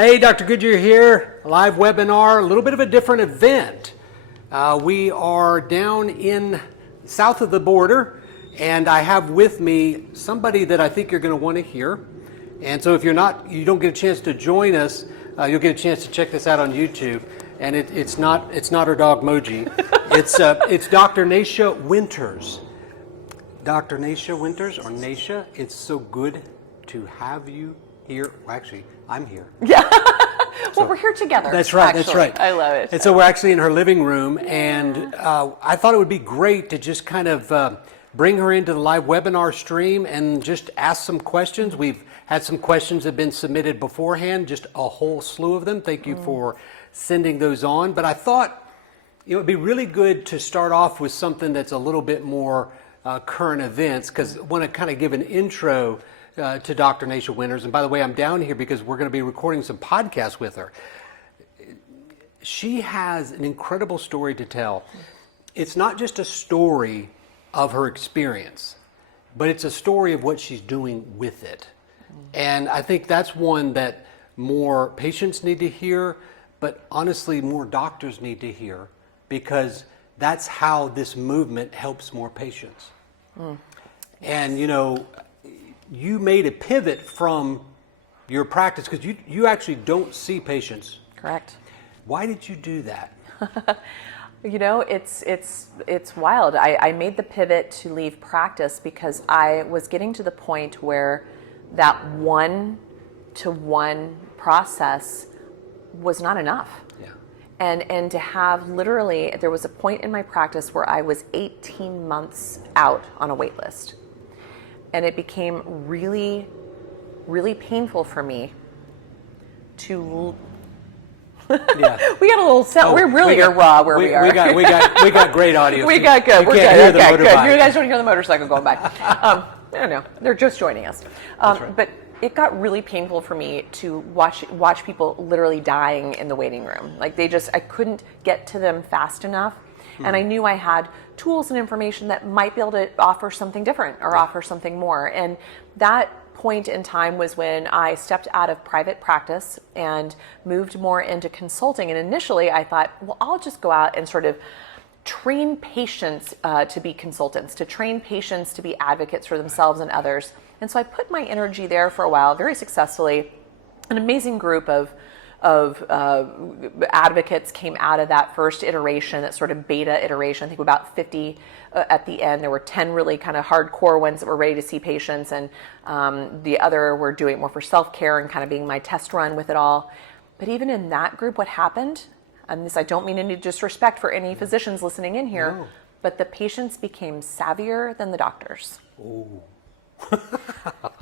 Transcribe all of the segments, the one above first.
Hey, Dr. Goodyear here, live webinar, a little bit of a different event. We are down in south of the border, and I have with me somebody that I think you're going to want to hear. And so if you don't get a chance to join us, you'll get a chance to check this out on YouTube. And it's not our dog Moji. It's Dr. Nasha Winters. Dr. Nasha Winters, or Nasha, it's so good to have you here. Well, actually, I'm here. Yeah. Well, we're here together. That's right. Actually. That's right. I love it. And so we're actually in her living room, and I thought it would be great to just kind of bring her into the live webinar stream and just ask some questions. We've had some questions that have been submitted beforehand, just a whole slew of them. Thank you for sending those on. But I thought it would be really good to start off with something that's a little bit more current events, because I want to kind of give an intro to Dr. Nasha Winters. And by the way, I'm down here because we're going to be recording some podcasts with her. She has an incredible story to tell. It's not just a story of her experience, but it's a story of what she's doing with it. And I think that's one that more patients need to hear, but honestly, more doctors need to hear, because that's how this movement helps more patients. And you know, you made a pivot from your practice because you actually don't see patients. Correct. Why did you do that? You know, it's wild. I made the pivot to leave practice because I was getting to the point where that one-to-one process was not enough. Yeah. And to have literally, there was a point in my practice where I was 18 months out on a wait list. And it became really, really painful for me to. Yeah. We got a little sound. We're really raw where we are. We got great audio. We got good. We're good. Okay, good. You guys don't hear the motorcycle going by. I don't know. They're just joining us. Right. But it got really painful for me to watch people literally dying in the waiting room. Like I couldn't get to them fast enough. And I knew I had tools and information that might be able to offer something different or offer something more. And that point in time was when I stepped out of private practice and moved more into consulting. And initially I thought, well, I'll just go out and sort of train patients to be consultants, to train patients to be advocates for themselves and others. And so I put my energy there for a while, very successfully. An amazing group of advocates came out of that first iteration, that sort of beta iteration. I think about 50 at the end. There were 10 really kind of hardcore ones that were ready to see patients, and the other were doing it more for self-care and kind of being my test run with it all. But even in that group, what happened, and this I don't mean any disrespect for any physicians listening in here, no, but the patients became savvier than the doctors. Oh.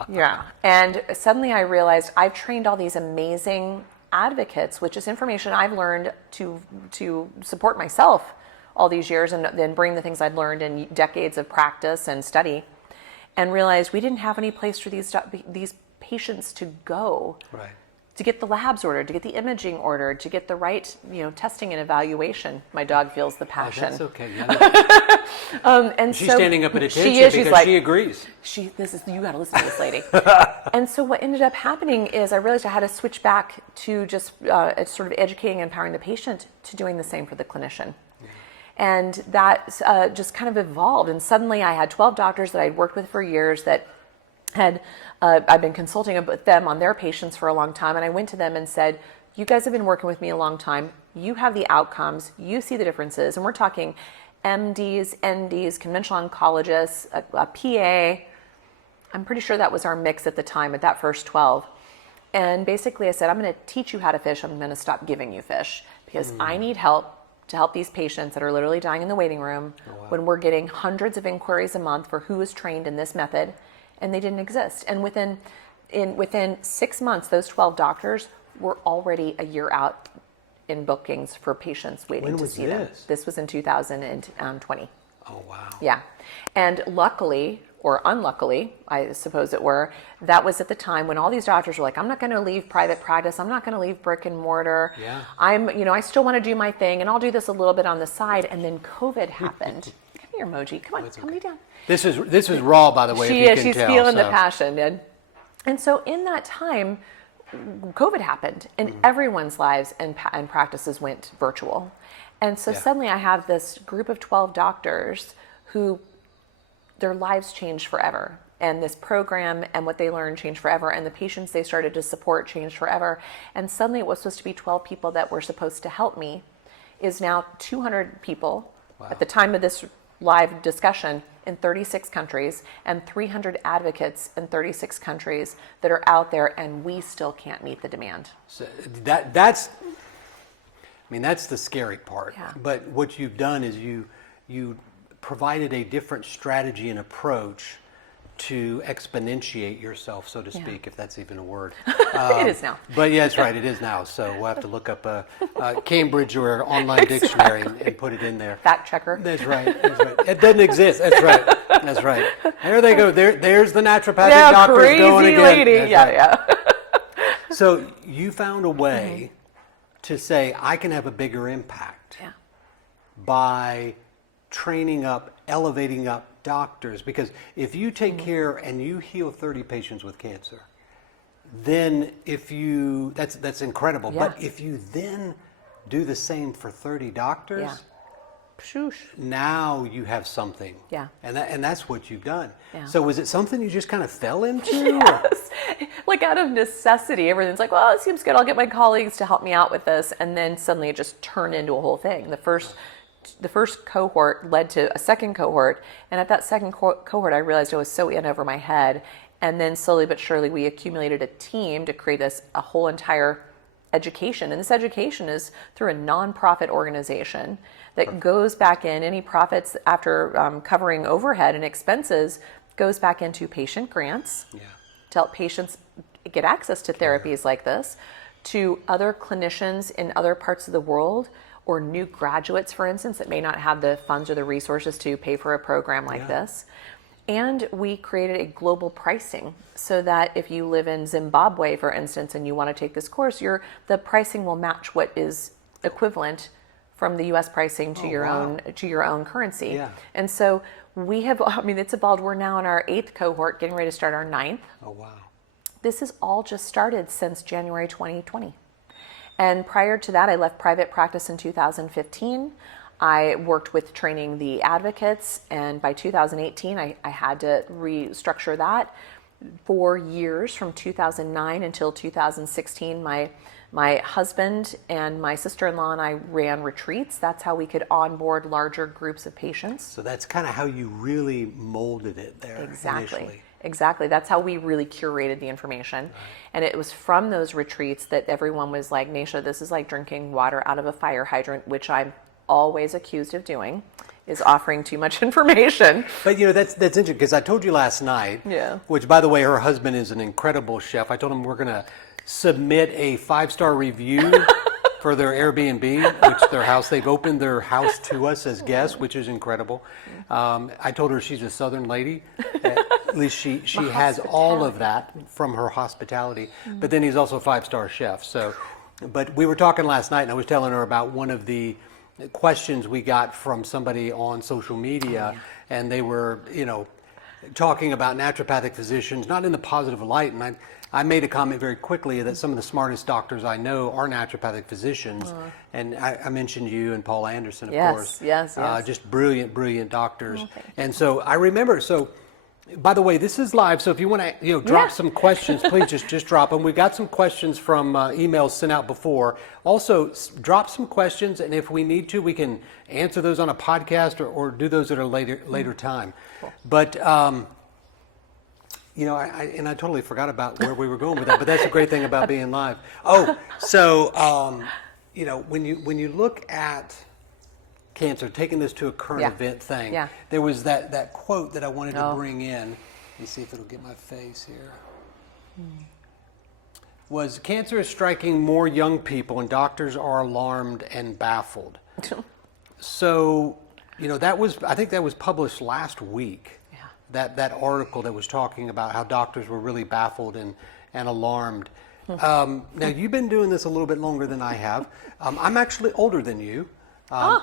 Yeah. And suddenly I realized I've trained all these amazing advocates, which is information I've learned to support myself all these years, and then bring the things I'd learned in decades of practice and study, and realized we didn't have any place for these patients to go. Right. To get the labs ordered, to get the imaging ordered, to get the right, testing and evaluation. My dog feels the passion. Oh, that's okay. Yeah. And she's so standing up at attention because she agrees. You got to listen to this lady. And so what ended up happening is I realized I had to switch back to just sort of educating and empowering the patient to doing the same for the clinician. Yeah. And that just kind of evolved. And suddenly I had 12 doctors that I'd worked with for years that had I've been consulting with them on their patients for a long time, and I went to them and said, you guys have been working with me a long time, you have the outcomes, you see the differences, and we're talking MDs, NDs, conventional oncologists, a PA. I'm pretty sure that was our mix at the time at that first 12. And basically I said, I'm going to teach you how to fish, I'm going to stop giving you fish, because I need help to help these patients that are literally dying in the waiting room when we're getting hundreds of inquiries a month for who is trained in this method. And they didn't exist. And within 6 months, those 12 doctors were already a year out in bookings for patients waiting to see them. This was in 2020. Oh, wow. Yeah. And luckily, or unluckily, I suppose it were, that was at the time when all these doctors were like, I'm not going to leave private practice. I'm not going to leave brick and mortar. Yeah. I still want to do my thing, and I'll do this a little bit on the side. And then COVID happened. Come here, Moji. Come on, calm me down. This is raw, by the way. She's feeling the passion, and so in that time, COVID happened, and everyone's lives and practices went virtual. And so suddenly I have this group of 12 doctors who their lives changed forever. And this program and what they learned changed forever. And the patients they started to support changed forever. And suddenly it was supposed to be 12 people that were supposed to help me is now 200 people at the time of this live discussion in 36 countries and 300 advocates in 36 countries that are out there, and we still can't meet the demand. So that's the scary part. Yeah. But what you've done is you provided a different strategy and approach to exponentiate yourself, so to speak, if that's even a word. It is now. But yeah, that's right, it is now. So we'll have to look up a Cambridge or online dictionary and put it in there. Fact checker. That's right. That's right. It doesn't exist. That's right. That's right. There they go. There's the naturopathic doctors crazy going again. lady. That's right. So you found a way to say, I can have a bigger impact by training up, elevating up doctors. Because if you take care and you heal 30 patients with cancer, then that's incredible. Yeah. But if you then do the same for 30 doctors, now you have something. Yeah. And that's what you've done. Yeah. So was it something you just kind of fell into? Yes. Like out of necessity, everything's like, well, it seems good. I'll get my colleagues to help me out with this. And then suddenly it just turned into a whole thing. The first cohort led to a second cohort. And at that second cohort, I realized I was so in over my head. And then slowly but surely, we accumulated a team to create a whole entire education. And this education is through a nonprofit organization that goes back in. Any profits after covering overhead and expenses goes back into patient grants to help patients get access to therapies like this, to other clinicians in other parts of the world, or new graduates, for instance, that may not have the funds or the resources to pay for a program like this. And we created a global pricing so that if you live in Zimbabwe, for instance, and you want to take this course, the pricing will match what is equivalent from the U.S. pricing to your own currency. Yeah. And so we have, it's evolved. We're now in our 8th cohort, getting ready to start our 9th. Oh, wow. This has all just started since January 2020. And prior to that, I left private practice in 2015. I worked with training the advocates, and by 2018, I had to restructure that. For years, from 2009 until 2016, my husband and my sister-in-law and I ran retreats. That's how we could onboard larger groups of patients. So that's kind of how you really molded it there initially. Exactly. That's how we really curated the information. Right. And it was from those retreats that everyone was like, Nasha, this is like drinking water out of a fire hydrant, which I'm always accused of doing, is offering too much information. But that's interesting, because I told you last night, which, by the way, her husband is an incredible chef. I told him we're going to submit a 5-star review for their Airbnb, which their house, they've opened their house to us as guests, which is incredible. I told her she's a Southern lady. At least she has all of that from her hospitality. But then he's also a 5-star chef. So, but we were talking last night, and I was telling her about one of the questions we got from somebody on social media, and they were, talking about naturopathic physicians, not in the positive light. And I made a comment very quickly that some of the smartest doctors I know are naturopathic physicians. And I mentioned you and Paul Anderson, of course. Yes. Just brilliant doctors. And so I remember, by the way, this is live, so if you want to drop some questions, please just drop them. We've got some questions from emails sent out before. Also, drop some questions, and if we need to, we can answer those on a podcast or do those at a later time. Cool. But I totally forgot about where we were going with that, but that's a great thing about being live. Oh, so when you look at cancer, taking this to a current event thing, there was that quote that I wanted to bring in. Let me see if it'll get my face here. Was cancer is striking more young people, and doctors are alarmed and baffled. So, I think that was published last week. That article that was talking about how doctors were really baffled and alarmed. Now, you've been doing this a little bit longer than I have. I'm actually older than you. So I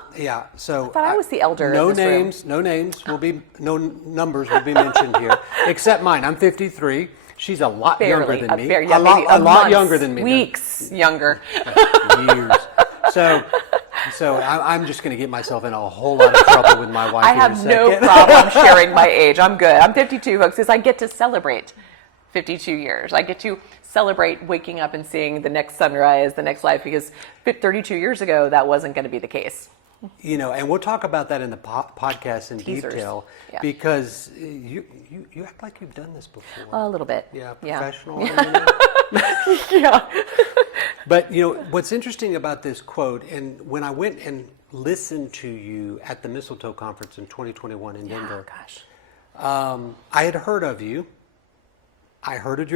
thought I was the elder. No in this names, room. no numbers will be mentioned here, except mine. I'm 53. She's a lot Barely, younger than me. yeah, a maybe lot months, younger than me. Weeks younger. Years. So I'm just going to get myself in a whole lot of trouble with my wife. I here in a have no second. problem sharing my age. I'm good. I'm 52, folks, because I get to celebrate 52 years. I get to celebrate waking up and seeing the next sunrise, the next life, because 32 years ago, that wasn't going to be the case. And we'll talk about that in the podcast in Teasers. detail, Yeah. because you act like you've done this before. A little bit. Yeah, Yeah. professional. Yeah. But what's interesting about this quote, and when I went and listened to you at the Mistletoe Conference in 2021 in Denver, I had heard of you. I've heard of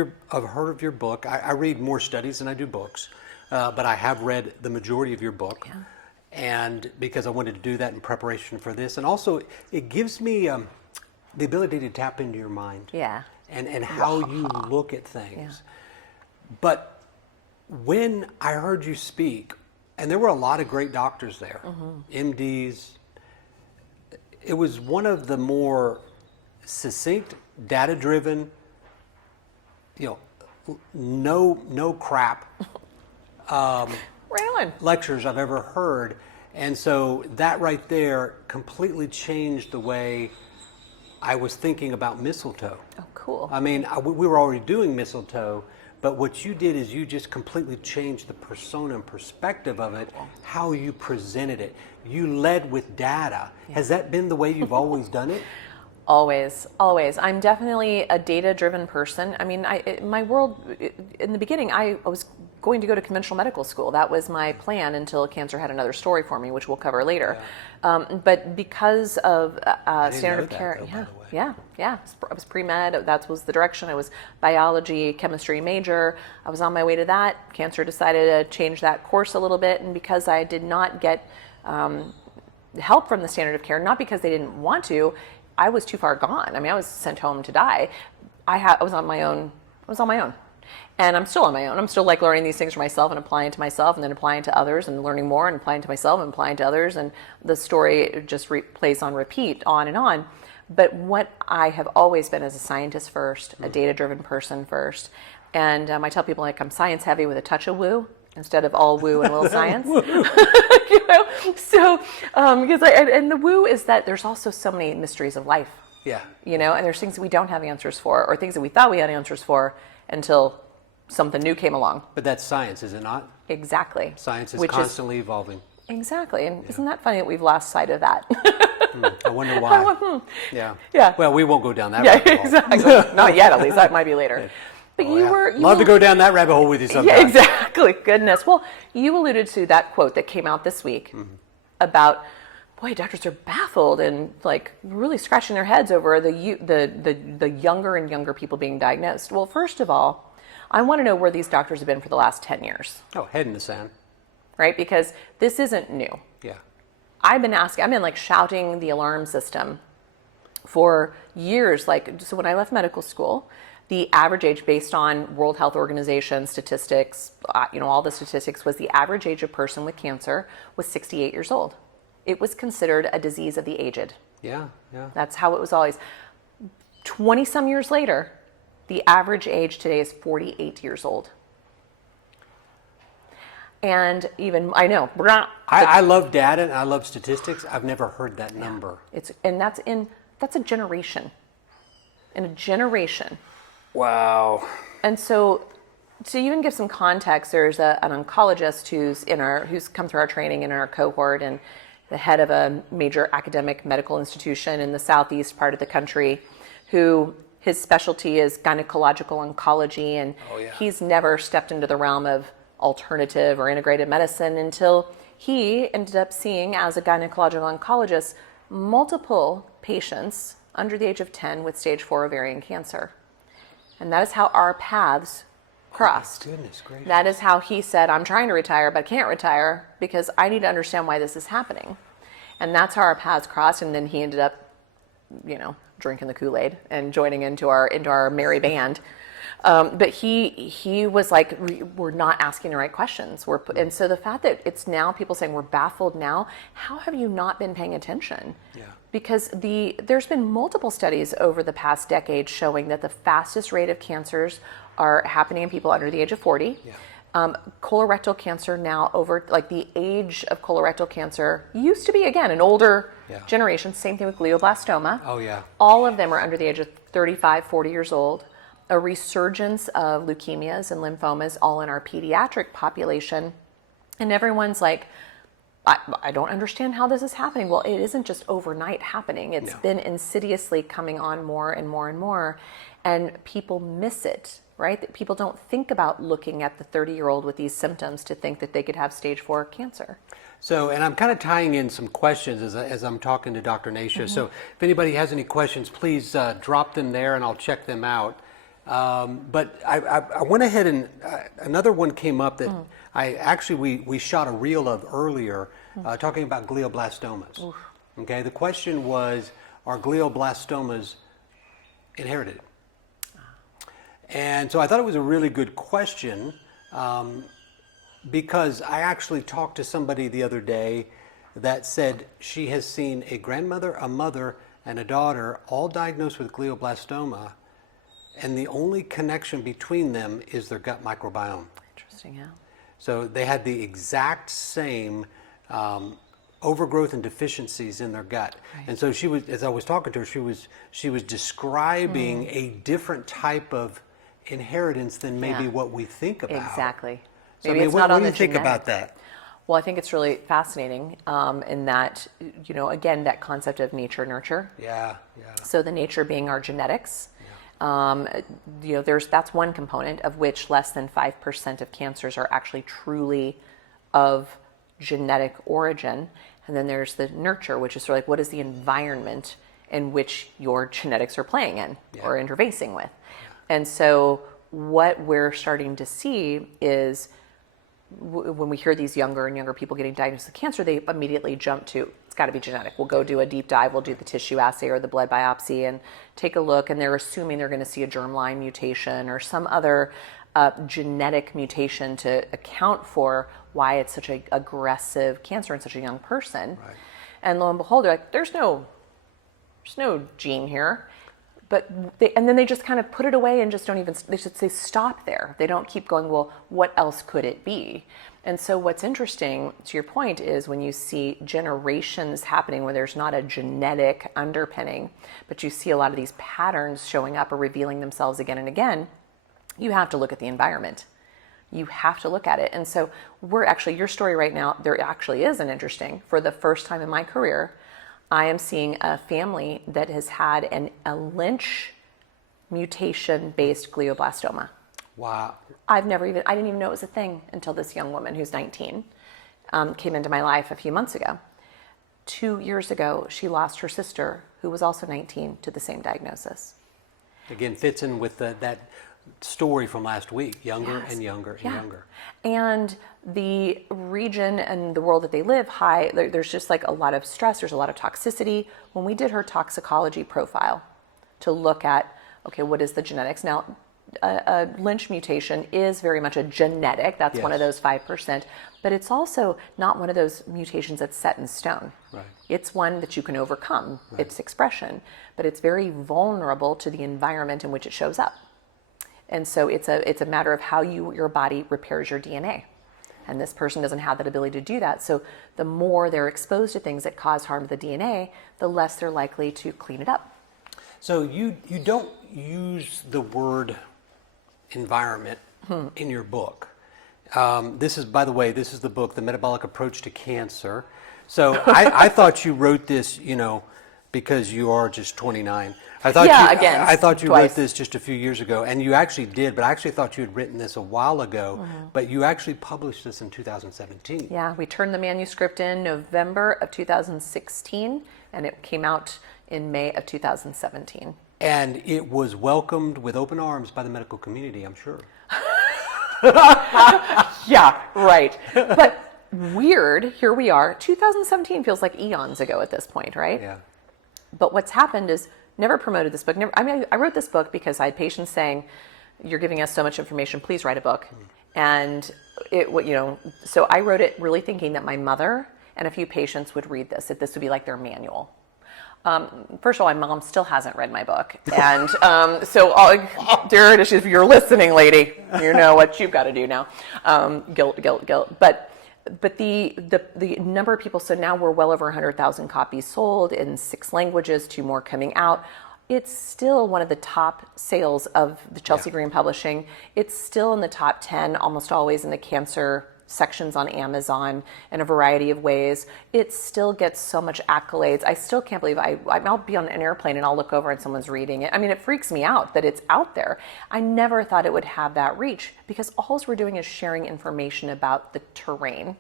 your book. I read more studies than I do books, but I have read the majority of your book. Yeah. And because I wanted to do that in preparation for this, and also it gives me the ability to tap into your mind. Yeah. And how you look at things. Yeah. But when I heard you speak, and there were a lot of great doctors there, MDs, it was one of the more succinct, data-driven, no crap Right on. lectures I've ever heard. And so that right there completely changed the way I was thinking about mistletoe. Oh, cool. I mean, we were already doing mistletoe, but what you did is you just completely changed the persona and perspective of it, how you presented it. You led with data. Yeah. Has that been the way you've always done it? Always, always. I'm definitely a data-driven person. I mean, my world, in the beginning, I was going to go to conventional medical school. That was my plan until cancer had another story for me, which we'll cover later. Yeah. But because of standard of care, I was pre-med. That was the direction. I was biology, chemistry major. I was on my way to that. Cancer decided to change that course a little bit, and because I did not get help from the standard of care, not because they didn't want to, I was too far gone. I mean, I was sent home to die. I was on my own. And I'm still on my own. I'm still like learning these things for myself and applying to myself and then applying to others and learning more and applying to myself and applying to others. And the story just plays on repeat, on and on. But what I have always been is a scientist first, a data-driven person first. And I tell people like I'm science heavy with a touch of woo instead of all woo and little science. So because and the woo is that there's also so many mysteries of life. Yeah. And there's things that we don't have answers for, or things that we thought we had answers for until something new came along. But that's science, is it not? Exactly. Science is constantly evolving. Exactly. And isn't that funny that we've lost sight of that? I wonder why. Yeah. Yeah. Well, we won't go down that rabbit hole. Exactly. Not yet, at least. That might be later. But Love to go down that rabbit hole with you sometime. Yeah, exactly. Goodness. Well, you alluded to that quote that came out this week about, boy, doctors are baffled and like really scratching their heads over the younger and younger people being diagnosed. Well, first of all, I want to know where these doctors have been for the last 10 years. Oh, head in the sand. Right? Because this isn't new. Yeah. I've been like shouting the alarm system for years. So when I left medical school, the average age based on World Health Organization statistics, all the statistics, was the average age of person with cancer was 68 years old. It was considered a disease of the aged. Yeah. That's how it was always. 20 some years later, the average age today is 48 years old. And even, I know. I love data and I love statistics. I've never heard that number. That's a generation. In a generation. Wow. And so to even give some context, there's an oncologist who's come through our training in our cohort and the head of a major academic medical institution in the southeast part of the country, who his specialty is gynecological oncology, and he's never stepped into the realm of alternative or integrated medicine until he ended up seeing, as a gynecological oncologist, multiple patients under the age of 10 with stage 4 ovarian cancer. And that is how our paths crossed. Oh, goodness gracious. That is how he said, I'm trying to retire, but I can't retire because I need to understand why this is happening. And that's how our paths crossed. And then he ended up, drinking the Kool-Aid and joining into our merry band. But he was like, we're not asking the right questions. And so the fact that it's now people saying we're baffled now, how have you not been paying attention? Yeah. Because there's been multiple studies over the past decade showing that the fastest rate of cancers are happening in people under the age of 40. Yeah. Colorectal cancer now over, like the age of colorectal cancer used to be, again, an older generation. Same thing with glioblastoma. Oh, yeah. All of them are under the age of 35, 40 years old. A resurgence of leukemias and lymphomas all in our pediatric population. And everyone's like, I don't understand how this is happening. Well, it isn't just overnight happening. It's been insidiously coming on more and more and more. And people miss it, right? That people don't think about looking at the 30-year-old with these symptoms to think that they could have stage 4 cancer. So, and I'm kind of tying in some questions as I'm talking to Dr. Nasha. So if anybody has any questions, please drop them there and I'll check them out. But I went ahead and another one came up that we shot a reel of earlier talking about glioblastomas. Oof. Okay, the question was, are glioblastomas inherited? And so I thought it was a really good question because I actually talked to somebody the other day that said she has seen a grandmother, a mother, and a daughter all diagnosed with glioblastoma, and the only connection between them is their gut microbiome. Interesting, yeah. So they had the exact same overgrowth and deficiencies in their gut. Right. And so she was, as I was talking to her, she was describing a different type of inheritance than maybe what we think about. Exactly. So maybe what do you think about that? Well, I think it's really fascinating in that, again, that concept of nature nurture. Yeah. So the nature being our genetics. That's one component of which less than 5% of cancers are actually truly of genetic origin. And then there's the nurture, which is sort of like, what is the environment in which your genetics are playing in or interfacing with? And so what we're starting to see is when we hear these younger and younger people getting diagnosed with cancer, they immediately jump to, it's got to be genetic. We'll go do a deep dive. We'll do the tissue assay or the blood biopsy and take a look. And they're assuming they're going to see a germline mutation or some other genetic mutation to account for why it's such an aggressive cancer in such a young person. Right. And lo and behold, they're like, there's no gene here. And then they just kind of put it away and just don't even, they stop there. They don't keep going, well, what else could it be? And so what's interesting, to your point, is when you see generations happening where there's not a genetic underpinning, but you see a lot of these patterns showing up or revealing themselves again and again, you have to look at the environment. You have to look at it. And so your story right now, there actually is an interesting, for the first time in my career, I am seeing a family that has had a Lynch mutation-based glioblastoma. Wow. I didn't even know it was a thing until this young woman who's 19 came into my life a few months ago. 2 years ago, she lost her sister, who was also 19, to the same diagnosis. Again, fits in with that story from last week, younger and younger and younger. And the region and the world that they live, there's just like a lot of stress, there's a lot of toxicity. When we did her toxicology profile to look at, okay, what is the genetics? Now, a Lynch mutation is very much a genetic, that's one of those 5%, but it's also not one of those mutations that's set in stone. Right. It's one that you can overcome, its expression, but it's very vulnerable to the environment in which it shows up. And so it's a matter of how your body repairs your DNA. And this person doesn't have that ability to do that. So the more they're exposed to things that cause harm to the DNA, the less they're likely to clean it up. So you don't use the word environment in your book. This is, by the way, this is the book, The Metabolic Approach to Cancer. So I thought you wrote this, because you are just 29. I thought you wrote this just a few years ago, and you actually did, but I actually thought you had written this a while ago, but you actually published this in 2017. Yeah, we turned the manuscript in November of 2016, and it came out in May of 2017. And it was welcomed with open arms by the medical community, I'm sure. Yeah, right. But weird, here we are. 2017 feels like eons ago at this point, right? Yeah. But what's happened is never promoted this book. I wrote this book because I had patients saying, you're giving us so much information. Please write a book. And so I wrote it really thinking that my mother and a few patients would read this, that this would be like their manual. First of all, my mom still hasn't read my book. And there it is. If you're listening, lady, you know what you've got to do now. Guilt. But the number of people, so now we're well over 100,000 copies sold in 6 languages, 2 more coming out. It's still one of the top sales of the Chelsea Green Publishing. It's still in the top 10, almost always in the cancer sections on Amazon in a variety of ways. It still gets so much accolades. I still can't believe I'll be on an airplane and I'll look over and someone's reading it. I mean, it freaks me out that it's out there. I never thought it would have that reach because all we're doing is sharing information about the terrain.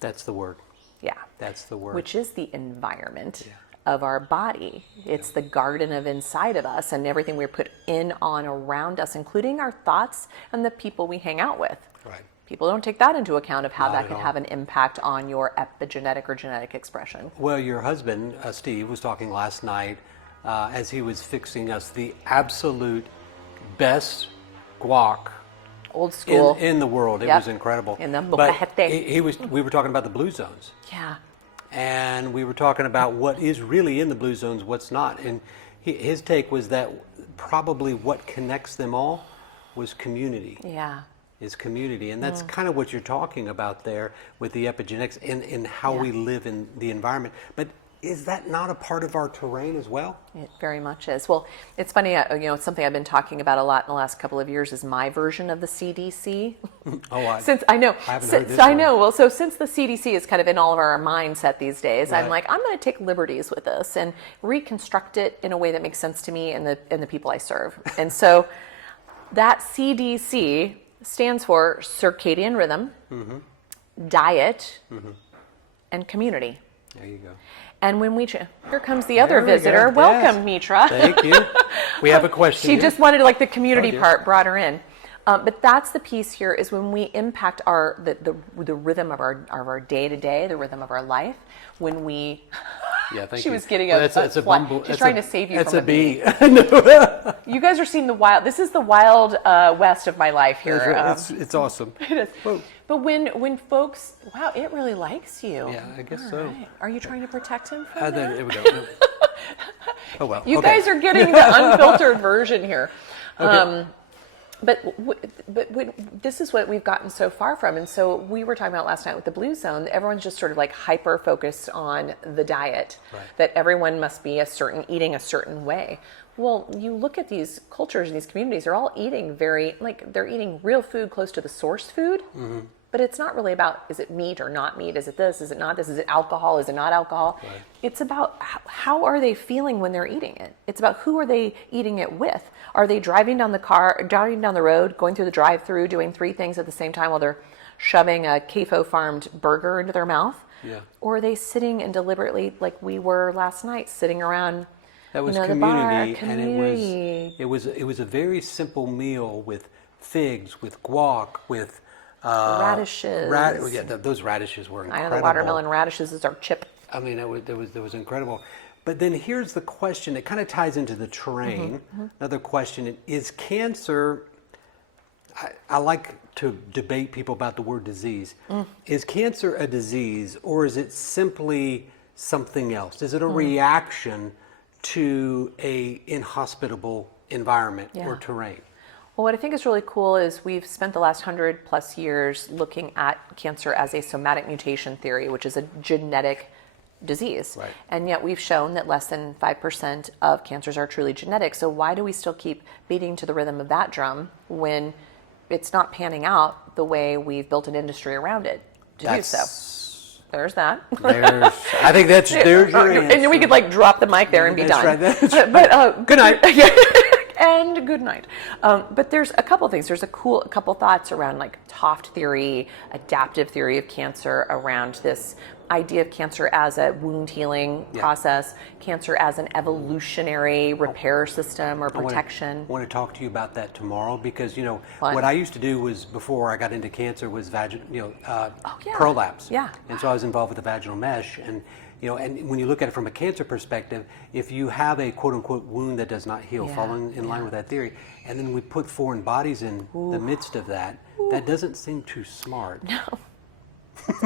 That's the word. Yeah. That's the word. Which is the environment of our body. It's the garden of inside of us and everything we put in, on, around us, including our thoughts and the people we hang out with. Right. People don't take that into account of how Not that at could all. have an impact on your epigenetic or genetic expression. Well, your husband, Steve, was talking last night as he was fixing us the absolute best guac Old school. in the world. It Yep. was incredible. In the But molcajete. we were talking about the blue zones. Yeah. And we were talking about what is really in the blue zones, what's not. And his take was that probably what connects them all was community. Yeah. Is community. And that's kind of what you're talking about there with the epigenetics and how we live in the environment. But is that not a part of our terrain as well? It very much is. Well, it's funny, it's something I've been talking about a lot in the last couple of years is my version of the CDC. Since I know. I haven't heard this I one. know. Well, so since the CDC is kind of in all of our mindset these days, I'm Right. like, I'm going to take liberties with this and reconstruct it in a way that makes sense to me and the people I serve. And so that CDC stands for circadian rhythm, diet, and community. There you go. And when here comes the other There we go. visitor. Yes. Welcome, Mitra. Thank you. We have a question. She here. just wanted like the community dear. part, brought her in. But that's the piece here is when we impact the rhythm of our day to day, the rhythm of our life. When we, Yeah, thank she you. was getting Well, a that's a fly. bumble. She's That's trying a- to save you That's from a bee. You guys are seeing the wild. This is the wild west of my life here. That's right. It's awesome. It is. Whoa. But when folks, wow, it really likes you. Yeah, I guess All so. right. Are you trying to protect him from that? There we go. Oh well. You okay. guys are getting the unfiltered version here. Okay. But this is what we've gotten so far from. And so we were talking about last night with the Blue Zone, everyone's just sort of like hyper focused on the diet, Right. that everyone must be eating a certain way. Well, you look at these cultures and these communities, they're all eating they're eating real food close to the source food. Mm-hmm. But it's not really about, is it meat or not meat? Is it this? Is it not this? Is it alcohol? Is it not alcohol? Right. It's about how are they feeling when they're eating it? It's about who are they eating it with? Are they driving down the road, going through the drive-through, doing 3 things at the same time while they're shoving a CAFO farmed burger into their mouth? Yeah. Or are they sitting and deliberately, like we were last night, sitting around That was the community, bar, and it was a very simple meal with figs, with guac, with radishes. Those radishes were I incredible. know the watermelon radishes is our chip. I mean, that was incredible. But then here's the question. It kind of ties into the terrain. Another question is cancer. I like to debate people about the word disease. Is cancer a disease, or is it simply something else? Is it a reaction to a inhospitable environment or terrain? Well, what I think is really cool is we've spent the last 100+ years looking at cancer as a somatic mutation theory, which is a genetic disease. Right. And yet we've shown that less than 5% of cancers are truly genetic. So why do we still keep beating to the rhythm of that drum when it's not panning out the way we've built an industry around it to do so? There's that. I think there's your answer. And we could like drop the mic there and be That's done. right, that's right. But Good night. And good night. But there's a couple things. There's a couple thoughts around like Toft theory, adaptive theory of cancer, around this idea of cancer as a wound healing process, cancer as an evolutionary repair system or protection. I want to talk to you about that tomorrow because, Fun. what I used to do was, before I got into cancer, was prolapse. Yeah. And so I was involved with the vaginal mesh. And, and when you look at it from a cancer perspective, if you have a quote unquote wound that does not heal, following in line with that theory, and then we put foreign bodies in the midst of that, that doesn't seem too smart. No.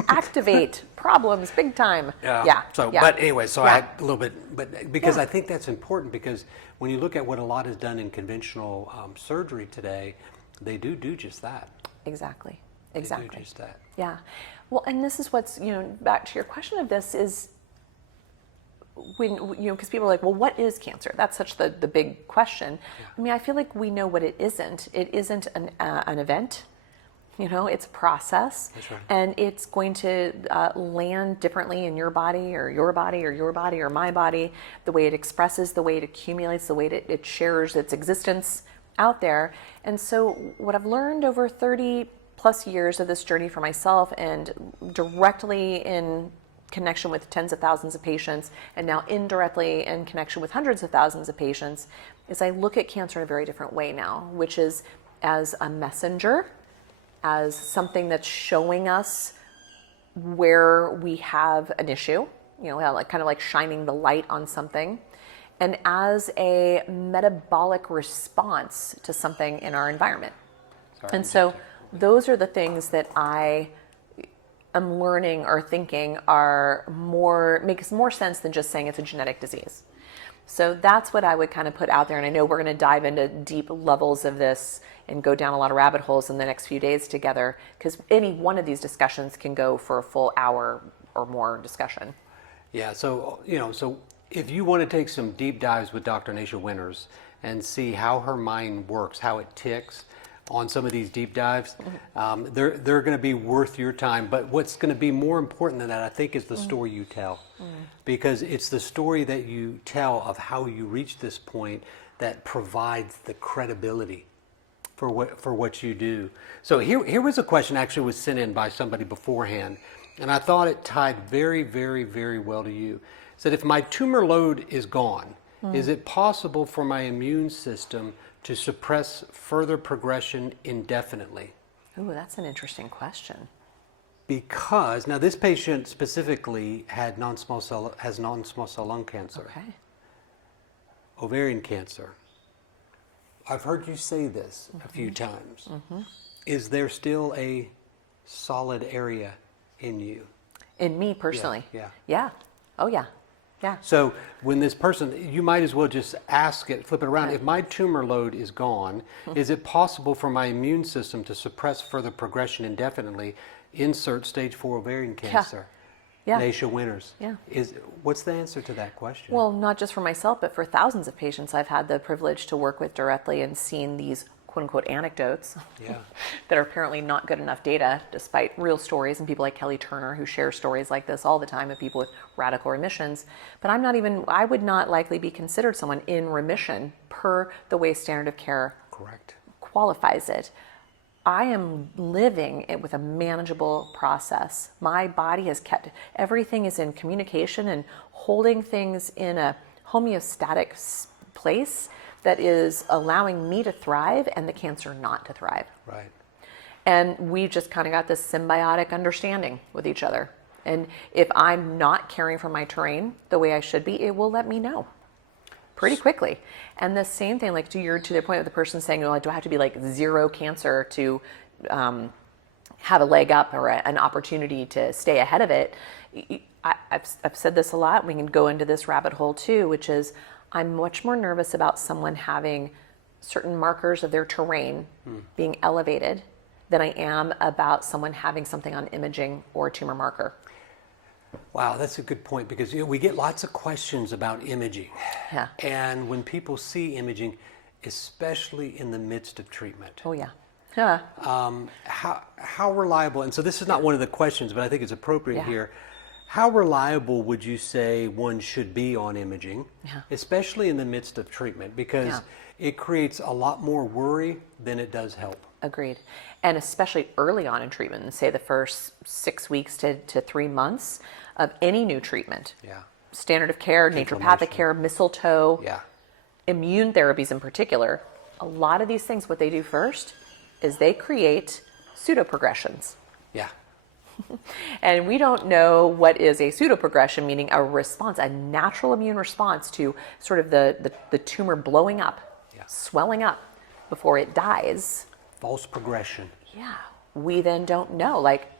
Activate problems big time. But anyway, I had a little bit, but because I think that's important, because when you look at what a lot is done in conventional surgery today, they do just that. Exactly. They do just that. Yeah. Well, and this is what's, back to your question of this is when, because people are like, well, what is cancer? That's such the big question. Yeah. I mean, I feel like we know what it isn't. It isn't an event. It's a process. That's right. And it's going to land differently in your body or your body or your body or my body, the way it expresses, the way it accumulates, the way it shares its existence out there. And so what I've learned over 30 plus years of this journey for myself, and directly in connection with tens of thousands of patients, and now indirectly in connection with hundreds of thousands of patients, is I look at cancer in a very different way now, which is as a messenger, as something that's showing us where we have an issue, kind of like shining the light on something, and as a metabolic response to something in our environment. And so those are the things that I am learning or thinking makes more sense than just saying it's a genetic disease. So that's what I would kind of put out there. And I know we're going to dive into deep levels of this and go down a lot of rabbit holes in the next few days together, because any one of these discussions can go for a full hour or more discussion. Yeah, so if you want to take some deep dives with Dr. Nasha Winters and see how her mind works, how it ticks on some of these deep dives, they're going to be worth your time. But what's going to be more important than that, I think, is the story you tell. Because it's the story that you tell of how you reach this point that provides the credibility for what you do. So here was a question actually was sent in by somebody beforehand, and I thought it tied very, very, very well to you. It said, if my tumor load is gone, is it possible for my immune system to suppress further progression indefinitely? Ooh, that's an interesting question. Because now this patient specifically has non-small cell lung cancer, ovarian cancer. I've heard you say this a few times. Is there still a solid area in you? In me personally? Yeah. Oh yeah. Yeah. So when this person, you might as well just ask it, flip it around. If my tumor load is gone, is it possible for my immune system to suppress further progression indefinitely? Insert stage 4 ovarian cancer. Yeah. Nasha Winters. Yeah. What's the answer to that question? Well, not just for myself, but for thousands of patients I've had the privilege to work with directly and seen these quote unquote anecdotes that are apparently not good enough data, despite real stories and people like Kelly Turner who share stories like this all the time of people with radical remissions. But I would not likely be considered someone in remission per the way standard of care qualifies it. I am living it with a manageable process. My body has everything is in communication and holding things in a homeostatic place that is allowing me to thrive and the cancer not to thrive. Right. And we just kind of got this symbiotic understanding with each other. And if I'm not caring for my terrain the way I should be, it will let me know pretty quickly. And the same thing, like to the point of the person saying, well, do I have to be like zero cancer to have a leg up or an opportunity to stay ahead of it? I've said this a lot. We can go into this rabbit hole too, which is I'm much more nervous about someone having certain markers of their terrain being elevated than I am about someone having something on imaging or a tumor marker. Wow, that's a good point, because we get lots of questions about imaging. Yeah. And when people see imaging, especially in the midst of treatment. Oh yeah. Yeah. How reliable, and so this is not one of the questions, but I think it's appropriate here. How reliable would you say one should be on imaging, especially in the midst of treatment? Because it creates a lot more worry than it does help. Agreed. And especially early on in treatment, say the first 6 weeks to 3 months of any new treatment. Yeah. Standard of care, naturopathic care, mistletoe, Yeah. immune therapies in particular. A lot of these things, what they do first is they create pseudoprogressions. Yeah. And we don't know what is a pseudoprogression, meaning a response, a natural immune response to sort of the tumor blowing up, swelling up before it dies. False progression. Yeah. We then don't know, like,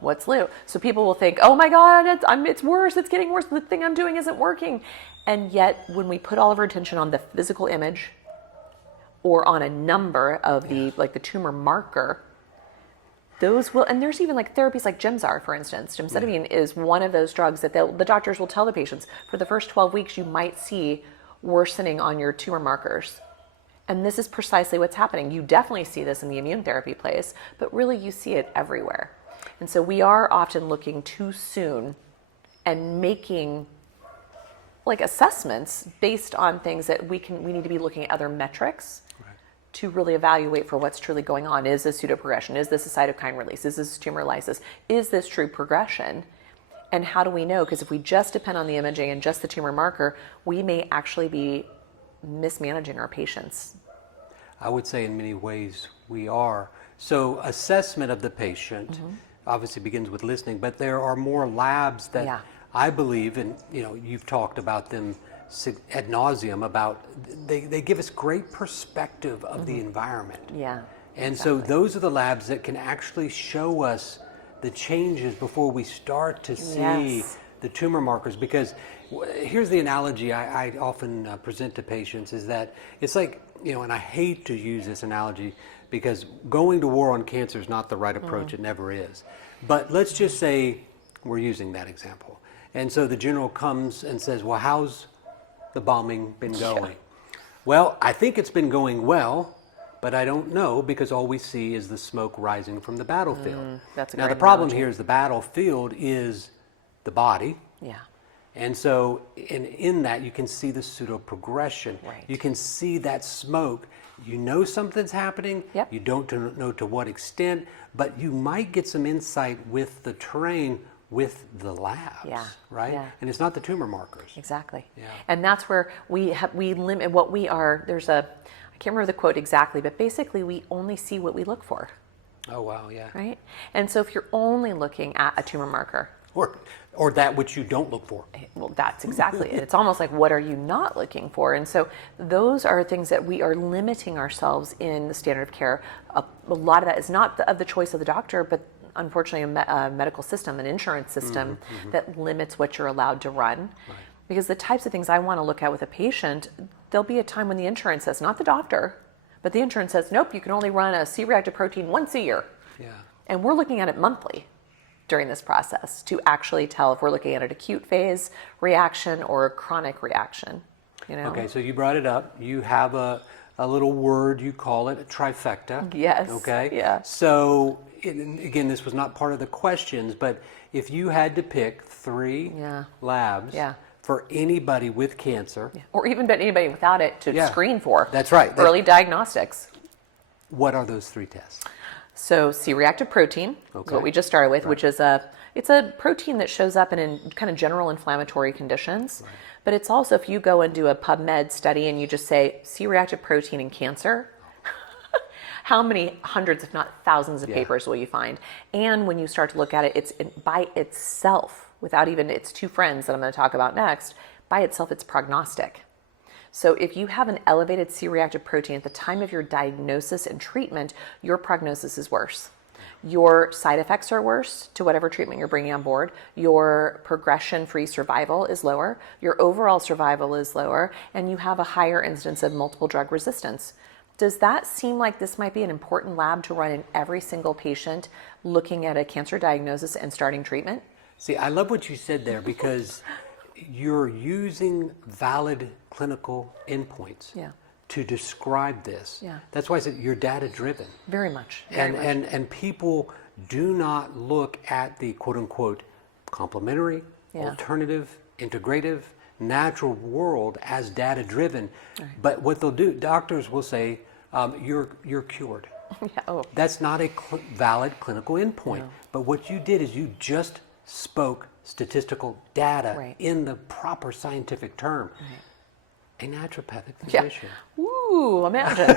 what's new. So people will think, oh my God, it's worse, it's getting worse, the thing I'm doing isn't working. And yet when we put all of our attention on the physical image or on a number of the tumor marker, those will, and there's even like therapies like Gemzar, for instance. Gemcitabine is one of those drugs that the doctors will tell the patients, for the first 12 weeks, you might see worsening on your tumor markers. And this is precisely what's happening. You definitely see this in the immune therapy place, but really you see it everywhere. And so we are often looking too soon and making like assessments based on things that we need to be looking at other metrics to really evaluate for what's truly going on. Is this pseudoprogression? Is this a cytokine release? Is this tumor lysis? Is this true progression? And how do we know? Because if we just depend on the imaging and just the tumor marker, we may actually be mismanaging our patients. I would say in many ways we are. So assessment of the patient obviously begins with listening, but there are more labs that I believe, and you've talked about them ad nauseum, about they give us great perspective of the environment. Yeah. And so those are the labs that can actually show us the changes before we start to see the tumor markers. Because here's the analogy I often present to patients is that it's like, and I hate to use this analogy because going to war on cancer is not the right approach. It never is. But let's just say we're using that example. And so the general comes and says, well, how's the bombing been going? Well, I think it's been going well, but I don't know because all we see is the smoke rising from the battlefield. That's a now, great the problem analogy. here is the battlefield is the body. Yeah. And so in that, you can see the pseudo-progression. Right. You can see that smoke. You know something's happening. Yep. You don't know to what extent, but you might get some insight with the terrain with the labs, right? Yeah. And it's not the tumor markers. Exactly. Yeah. And that's where we limit what we are. I can't remember the quote exactly, but basically we only see what we look for. Oh, wow, yeah. Right? And so if you're only looking at a tumor marker, or that which you don't look for. well, that's exactly it. It's almost like, what are you not looking for? And so those are things that we are limiting ourselves in the standard of care. A lot of that is not of the choice of the doctor, but unfortunately a medical system, an insurance system that limits what you're allowed to run. Right. Because the types of things I want to look at with a patient, there'll be a time when the insurance says, not the doctor, but the insurance says, nope, you can only run a C-reactive protein once a year. Yeah. And we're looking at it monthly during this process to actually tell if we're looking at an acute phase reaction or a chronic reaction. Okay, so you brought it up. You have a little word, you call it a trifecta. Yes. Okay. Yeah. So again, this was not part of the questions, but if you had to pick 3 labs for anybody with cancer, or even anybody without it to screen for. That's right. Early diagnostics. What are those 3 tests? So C-reactive protein is what we just started with, which is it's a protein that shows up in kind of general inflammatory conditions. Right. But it's also, if you go and do a PubMed study and you just say C-reactive protein in cancer, how many hundreds, if not thousands of papers will you find? And when you start to look at it, it's by itself, without even its 2 friends that I'm going to talk about next, by itself it's prognostic. So if you have an elevated C-reactive protein at the time of your diagnosis and treatment, your prognosis is worse. Your side effects are worse to whatever treatment you're bringing on board. Your progression-free survival is lower. Your overall survival is lower. And you have a higher incidence of multiple drug resistance. Does that seem like this might be an important lab to run in every single patient looking at a cancer diagnosis and starting treatment? See, I love what you said there because you're using valid clinical endpoints to describe this. Yeah. That's why I said you're data driven. Very much. And people do not look at the quote unquote complementary, alternative, integrative, natural world as data driven. Right. But what they'll do, doctors will say, you're cured. Yeah. Oh. That's not a valid clinical endpoint. No. But what you did is you just spoke statistical data Right. in the proper scientific term. Right. A naturopathic Yeah. physician. Ooh, imagine.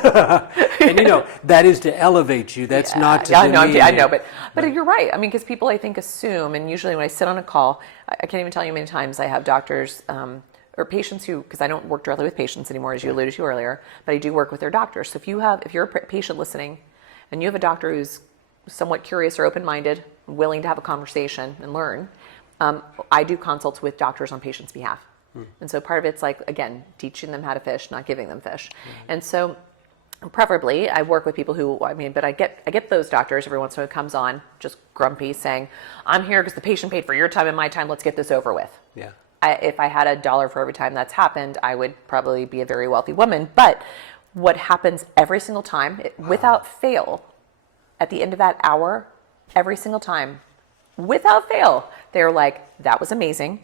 And that is to elevate you. That's not to demean I you. know, but you're right. I mean, because people, I think, assume, and usually when I sit on a call, I can't even tell you how many times I have doctors or patients who, because I don't work directly with patients anymore, as you alluded to earlier, but I do work with their doctors. So if you're a patient listening, and you have a doctor who's somewhat curious or open-minded, willing to have a conversation and learn, I do consults with doctors on patients' behalf. And so part of it's like, again, teaching them how to fish, not giving them fish. And so preferably I work with people who, but I get those doctors every once in a while comes on just grumpy saying, I'm here because the patient paid for your time and my time, let's get this over with. Yeah. If I had $1 for every time that's happened, I would probably be a very wealthy woman. But what happens every single time, without fail, at the end of that hour, every single time, without fail, they're like, that was amazing.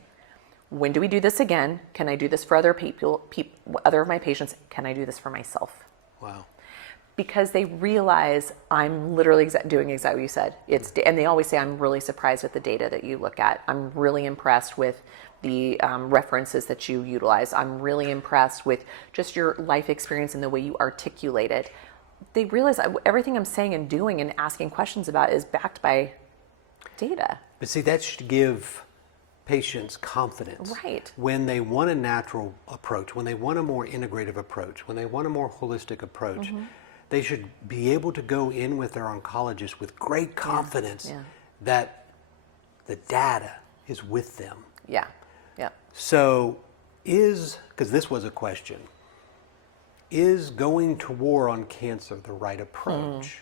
When do we do this again? Can I do this for other people, other of my patients? Can I do this for myself? Wow. Because they realize I'm literally doing exactly what you said. And they always say, I'm really surprised at the data that you look at. I'm really impressed with the references that you utilize. I'm really impressed with just your life experience and the way you articulate it. They realize everything I'm saying and doing and asking questions about is backed by data. But see, that should give patients confidence. Right. When they want a natural approach, when they want a more integrative approach, when they want a more holistic approach, they should be able to go in with their oncologist with great confidence that the data is with them. Yeah. Yeah. So because this was a question, is going to war on cancer the right approach?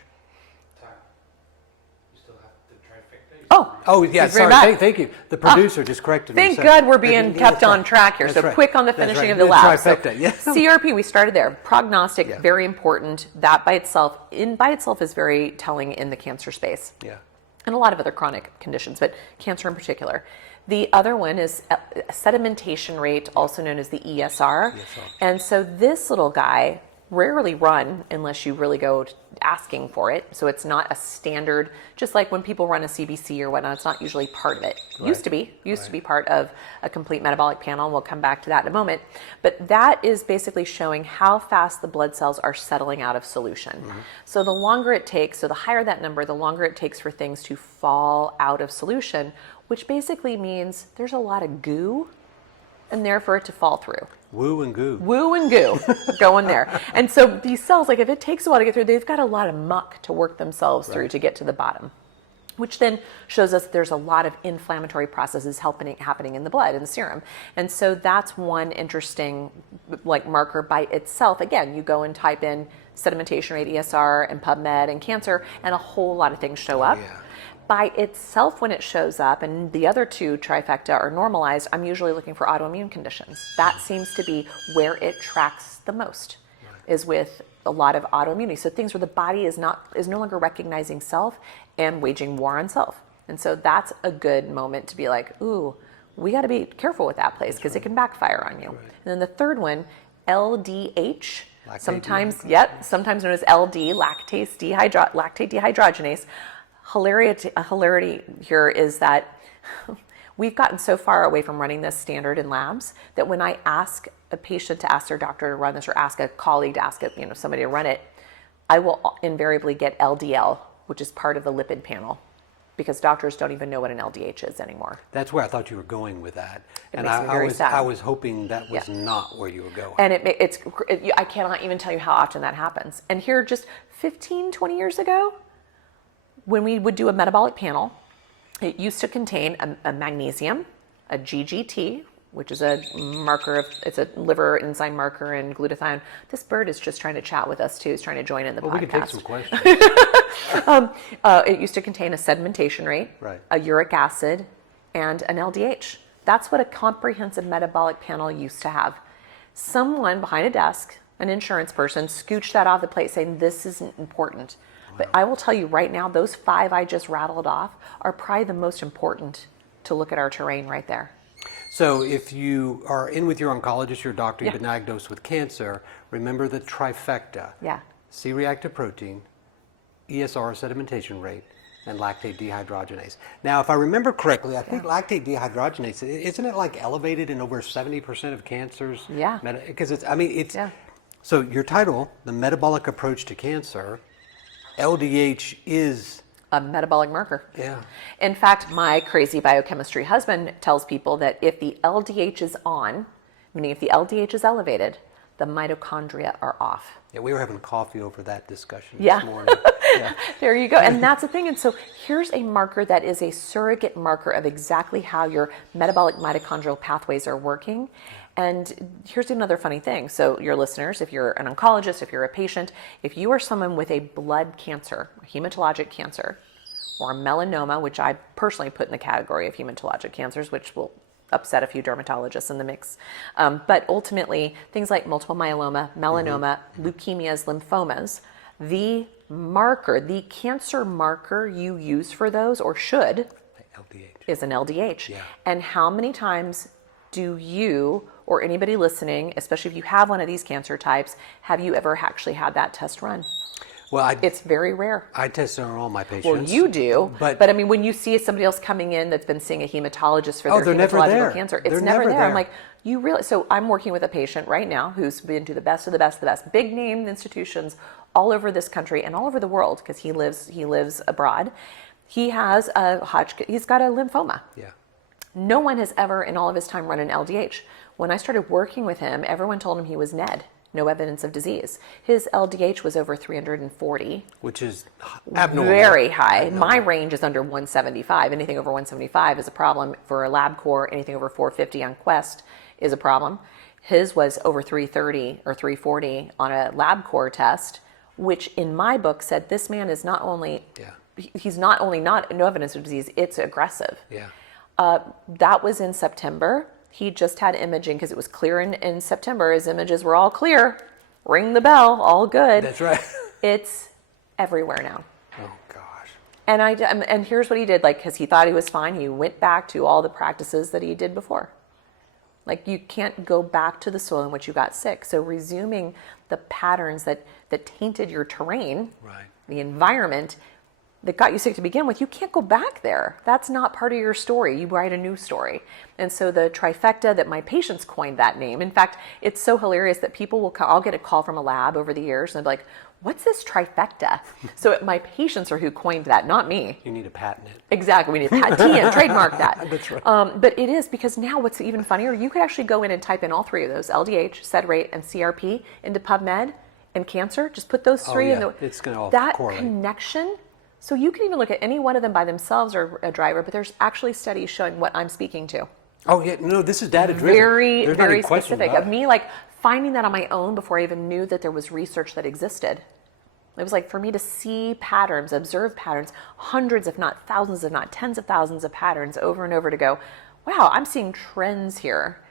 Oh, yeah, he's very sorry. back. Thank you. The producer just corrected me. Thank God we're being kept on track here. That's So right. quick on the That's finishing right. of the The lab. trifecta, yeah. CRP, we started there. Prognostic, very important. That by itself is very telling in the cancer space. Yeah. And a lot of other chronic conditions, but cancer in particular. The other one is sedimentation rate, also known as the ESR. And so this little guy rarely run unless you really go asking for it. So it's not a standard, just like when people run a CBC or whatnot, it's not usually part of it. Used to be part of a complete metabolic panel. And we'll come back to that in a moment. But that is basically showing how fast the blood cells are settling out of solution. So the longer it takes, so the higher that number, the longer it takes for things to fall out of solution, which basically means there's a lot of goo and there for it to fall through. Woo and goo. Woo and goo going there. And so these cells, like if it takes a while to get through, they've got a lot of muck to work themselves through to get to the bottom, which then shows us there's a lot of inflammatory processes happening in the blood, in the serum. And so that's one interesting marker by itself. Again, you go and type in sedimentation rate, ESR, and PubMed and cancer, and a whole lot of things show up. By itself, when it shows up, and the other two trifecta are normalized, I'm usually looking for autoimmune conditions. That seems to be where it tracks the most, is with a lot of autoimmunity. So things where the body is no longer recognizing self and waging war on self. And so that's a good moment to be like, ooh, we got to be careful with that place because it can backfire on you. And then the third one, LDH, sometimes known as LD, lactate dehydrogenase. Hilarity here is that we've gotten so far away from running this standard in labs that when I ask a patient to ask their doctor to run this or ask a colleague to ask somebody to run it, I will invariably get LDL, which is part of the lipid panel, because doctors don't even know what an LDH is anymore. That's where I thought you were going with that. It makes me very sad. I was hoping that was not where you were going. And I cannot even tell you how often that happens. And here just 15, 20 years ago, when we would do a metabolic panel, it used to contain a magnesium, a GGT, which is a marker it's a liver enzyme marker, and glutathione. This bird is just trying to chat with us too. He's trying to join in the podcast. We can take some questions. It used to contain a sedimentation rate, a uric acid, and an LDH. That's what a comprehensive metabolic panel used to have. Someone behind a desk, an insurance person, scooched that off the plate saying this isn't important. But I will tell you right now, those 5 I just rattled off are probably the most important to look at our terrain right there. So if you are in with your oncologist, your doctor, you've been diagnosed with cancer, remember the trifecta. C-reactive protein, ESR, sedimentation rate, and lactate dehydrogenase. Now, if I remember correctly, I think lactate dehydrogenase, isn't it like elevated in over 70% of cancers? Yeah. Because so your title, The Metabolic Approach to Cancer, LDH is a metabolic marker. Yeah. In fact, my crazy biochemistry husband tells people that if the LDH is on, meaning if the LDH is elevated, the mitochondria are off. Yeah, we were having coffee over that discussion Yeah. this morning. Yeah. There you go. And that's the thing. And so here's a marker that is a surrogate marker of exactly how your metabolic mitochondrial pathways are working. And here's another funny thing. So your listeners, if you're an oncologist, if you're a patient, if you are someone with a blood cancer, hematologic cancer, or a melanoma, which I personally put in the category of hematologic cancers, which will upset a few dermatologists in the mix. But ultimately, things like multiple myeloma, melanoma, leukemias, lymphomas, the marker, the cancer marker you use for those, or should, LDH. is an LDH. Yeah. And how many times do you, or anybody listening, especially if you have one of these cancer types, have you ever actually had that test run? Well, It's very rare. I test on all my patients. Well, you do, but I mean, when you see somebody else coming in that's been seeing a hematologist for their they're never hematological there. cancer, it's They're never never there. I'm there. like, you really? So I'm working with a patient right now who's been to the best of the best of the best, big name institutions all over this country and all over the world because he lives abroad. He has he's got a lymphoma. Yeah. No one has ever in all of his time run an LDH. When I started working with him, everyone told him he was NED. No evidence of disease. His LDH was over 340. Which is abnormal. Very high. Abnormal. My range is under 175. Anything over 175 is a problem for a LabCorp. Anything over 450 on Quest is a problem. His was over 330 or 340 on a LabCorp test, which in my book said this man is not only, he's not only not no evidence of disease, it's aggressive. Yeah. That was in September. He just had imaging because it was clear in September. His images were all clear. Ring the bell, all good. That's right. It's everywhere now. Oh gosh. And here's what he did, like, because he thought he was fine. He went back to all the practices that he did before. Like, you can't go back to the soil in which you got sick. So resuming the patterns that tainted your terrain, Right. the environment that got you sick to begin with, you can't go back there. That's not part of your story. You write a new story. And so the trifecta, that my patients coined that name. In fact, it's so hilarious that people will I'll get a call from a lab over the years and they'll be like, what's this trifecta? So my patients are who coined that, not me. You need to patent it. Exactly. We need to patent and trademark that. That's right. But it is, because now what's even funnier, you could actually go in and type in all three of those, LDH, sed rate, and CRP, into PubMed and cancer. Just put those three in. It's going to that correlate. connection. So you can even look at any one of them by themselves or a driver, but there's actually studies showing what I'm speaking to. Oh yeah, no, this is data driven. Very, There's not very any question specific. about Of it. me, like, finding that on my own before I even knew that there was research that existed. It was like, for me to see patterns, observe patterns, hundreds, if not thousands, if not tens of thousands of patterns over and over, to go, wow, I'm seeing trends here.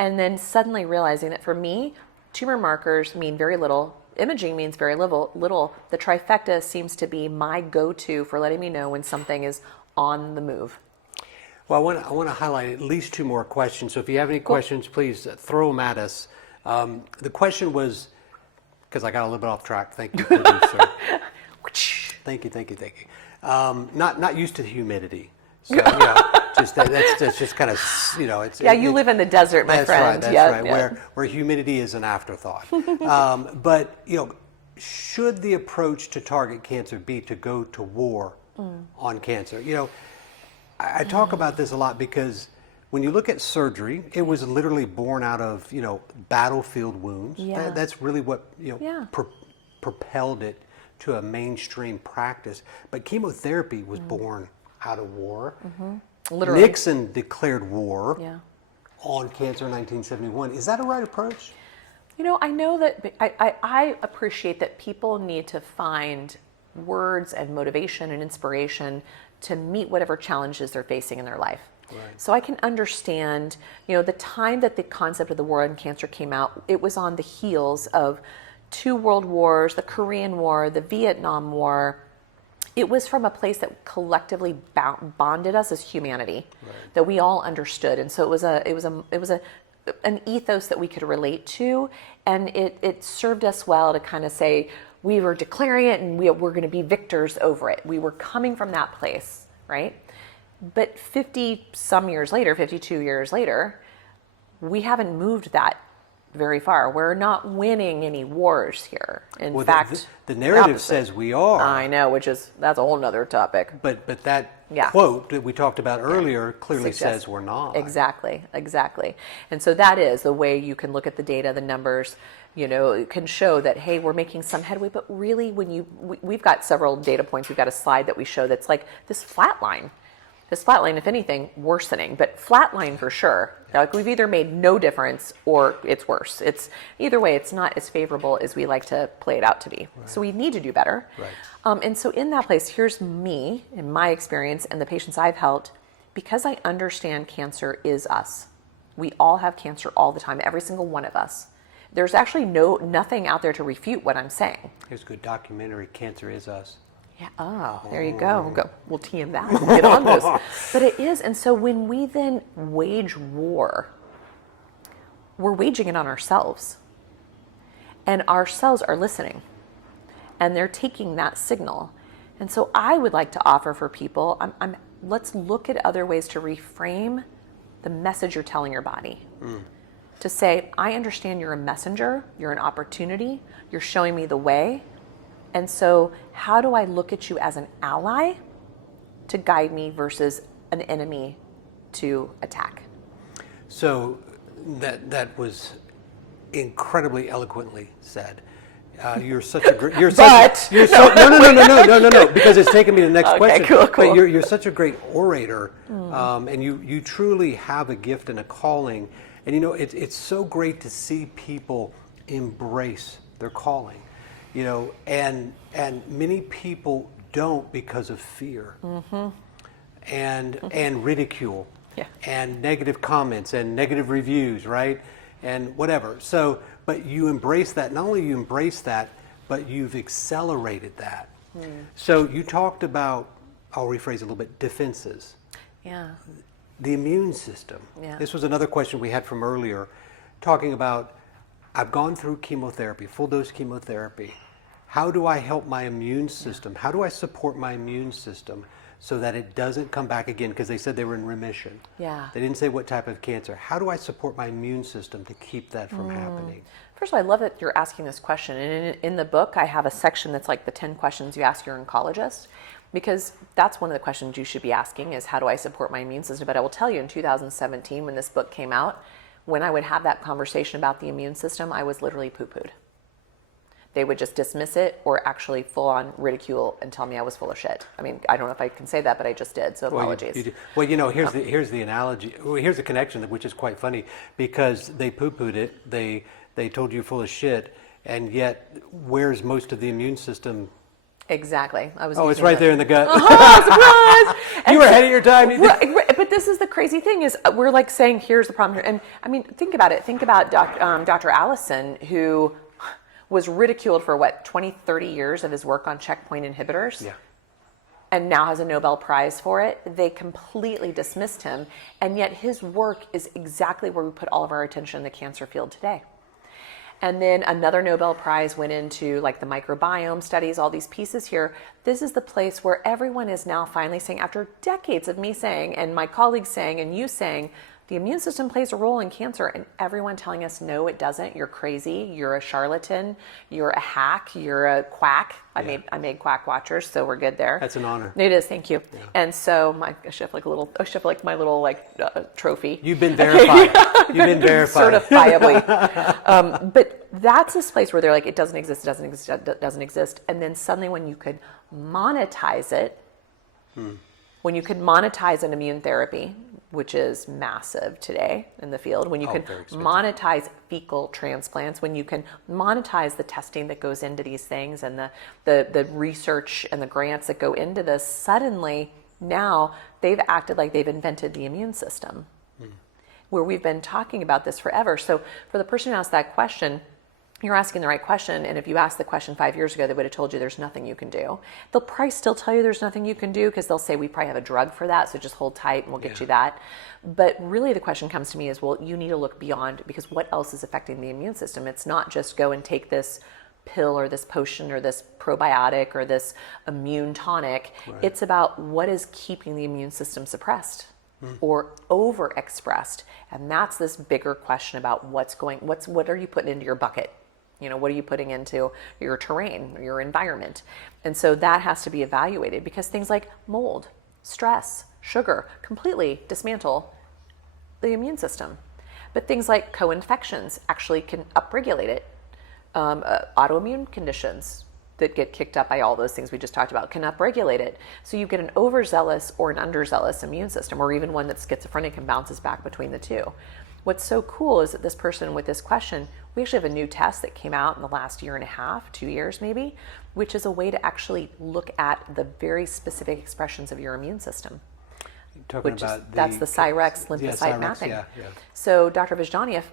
And then suddenly realizing that for me, tumor markers mean very little. Imaging means very little. The trifecta seems to be my go-to for letting me know when something is on the move. Well, I want to highlight at least two more questions. So if you have any questions, please throw them at us. The question was, because I got a little bit off track. Thank you, producer. Thank you. Not used to the humidity. So, that's just kind of, it's. Yeah, you live in the desert, my friend. That's yeah, right. Yeah. Where humidity is an afterthought. But should the approach to target cancer be to go to war on cancer? I talk about this a lot because when you look at surgery, it was literally born out of battlefield wounds. Yeah. That's really what Yeah. propelled it to a mainstream practice. But chemotherapy was born out of war. Literally. Nixon declared war Yeah. on cancer in 1971. Is that a right approach? I know that I appreciate that people need to find words and motivation and inspiration to meet whatever challenges they're facing in their life. Right. So I can understand, the time that the concept of the war on cancer came out, it was on the heels of 2 world wars, the Korean War, the Vietnam War. It was from a place that collectively bonded us as humanity, that we all understood, and so it was an ethos that we could relate to, and it served us well to kind of say, we were declaring it and we're going to be victors over it. We were coming from that place, right? But 50 some years later, 52 years later, we haven't moved that very far. We're not winning any wars here. In fact, the narrative opposite. says we are. I know, that's a whole nother topic. But that quote that we talked about earlier clearly says we're not. Exactly. And so that is the way you can look at the data, the numbers, it can show that, hey, we're making some headway, but really we've got several data points. We've got a slide that we show that's like this flat line. This flat line, if anything, worsening, but flat line for sure. Like we've either made no difference or it's worse. It's either way, it's not as favorable as we like to play it out to be. Right. So we need to do better. Right. And so in that place, here's me, in my experience, and the patients I've helped, because I understand cancer is us. We all have cancer all the time, every single one of us. There's actually nothing out there to refute what I'm saying. Here's a good documentary, Cancer Is Us. Yeah. Oh, there you go. We'll TM that. We'll get on this. But it is. And so when we then wage war, we're waging it on ourselves. And our cells are listening. And they're taking that signal. And so I would like to offer for people, let's look at other ways to reframe the message you're telling your body. To say, I understand you're a messenger, you're an opportunity, you're showing me the way. And so how do I look at you as an ally to guide me versus an enemy to attack? So that was incredibly eloquently said. You're such a great. No, because it's taken me to the next question. Cool. But you're such a great orator, and you truly have a gift and a calling. And it's so great to see people embrace their calling. And many people don't because of fear and ridicule and negative comments and negative reviews, right? And whatever. So, but you embrace that. Not only you embrace that, but you've accelerated that. So you talked about, I'll rephrase a little bit, defenses. Yeah. The immune system. Yeah. This was another question we had from earlier, talking about, I've gone through chemotherapy, full dose chemotherapy. How do I help my immune system? How do I support my immune system so that it doesn't come back again? Because they said they were in remission. Yeah. They didn't say what type of cancer. How do I support my immune system to keep that from happening? First of all, I love that you're asking this question. And in the book, I have a section that's like the 10 questions you ask your oncologist, because that's one of the questions you should be asking is, how do I support my immune system? But I will tell you, in 2017, when this book came out, when I would have that conversation about the immune system, I was literally poo-pooed. They would just dismiss it or actually full on ridicule and tell me I was full of shit. I mean, I don't know if I can say that, but I just did. So apologies. Here's the analogy. Here's the connection, which is quite funny, because they poo-pooed it. They told you full of shit, and yet where's most of the immune system? Exactly. It's right there in the gut. Surprise! You were ahead of your time. But this is the crazy thing is we're like saying, here's the problem here. And I mean, think about it. Think about Dr. Allison, who was ridiculed for 20, 30 years of his work on checkpoint inhibitors. Yeah. And now has a Nobel Prize for it. They completely dismissed him. And yet his work is exactly where we put all of our attention in the cancer field today. And then another Nobel Prize went into like the microbiome studies, all these pieces here. This is the place where everyone is now finally saying, after decades of me saying, and my colleagues saying, and you saying, the immune system plays a role in cancer, and everyone telling us, no, it doesn't. You're crazy. You're a charlatan. You're a hack. You're a quack. I made Quack Watchers, so we're good there. That's an honor. It is. Thank you. Yeah. And so I should have like my little trophy. You've been verified. You've been verified. Certifiably. But that's this place where they're like, it doesn't exist. It doesn't exist. It doesn't exist. And then suddenly, when you could monetize it, when you could monetize an immune therapy, which is massive today in the field, when you can monetize fecal transplants, when you can monetize the testing that goes into these things and the research and the grants that go into this, suddenly now they've acted like they've invented the immune system, where we've been talking about this forever. So for the person who asked that question, you're asking the right question, and if you asked the question 5 years ago, they would have told you there's nothing you can do. They'll probably still tell you there's nothing you can do, because they'll say we probably have a drug for that, so just hold tight and we'll get you that. But really the question comes to me is, well, you need to look beyond, because what else is affecting the immune system? It's not just go and take this pill or this potion or this probiotic or this immune tonic. Right. It's about what is keeping the immune system suppressed or overexpressed. And that's this bigger question about what are you putting into your bucket? What are you putting into your terrain, your environment? And so that has to be evaluated, because things like mold, stress, sugar completely dismantle the immune system. But things like co-infections actually can upregulate it. Autoimmune conditions that get kicked up by all those things we just talked about can upregulate it. So you get an overzealous or an underzealous immune system, or even one that's schizophrenic and bounces back between the two. What's so cool is that this person with this question, we actually have a new test that came out in the last year and a half, 2 years maybe, which is a way to actually look at the very specific expressions of your immune system. That's the Cyrex lymphocyte mapping. Yeah. So Dr. Vajdaniev,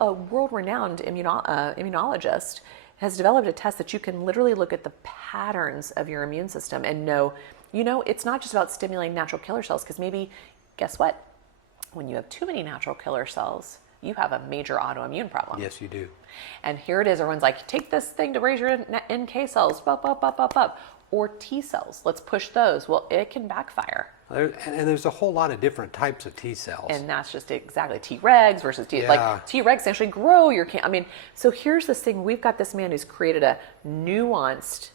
a world-renowned immunologist, has developed a test that you can literally look at the patterns of your immune system and know, it's not just about stimulating natural killer cells, because maybe, guess what? When you have too many natural killer cells, you have a major autoimmune problem. Yes, you do. And here it is. Everyone's like, take this thing to raise your NK cells, or T cells. Let's push those. Well, it can backfire. And there's a whole lot of different types of T cells. And that's just exactly Tregs versus like Tregs actually grow your so here's this thing. We've got this man who's created a nuanced,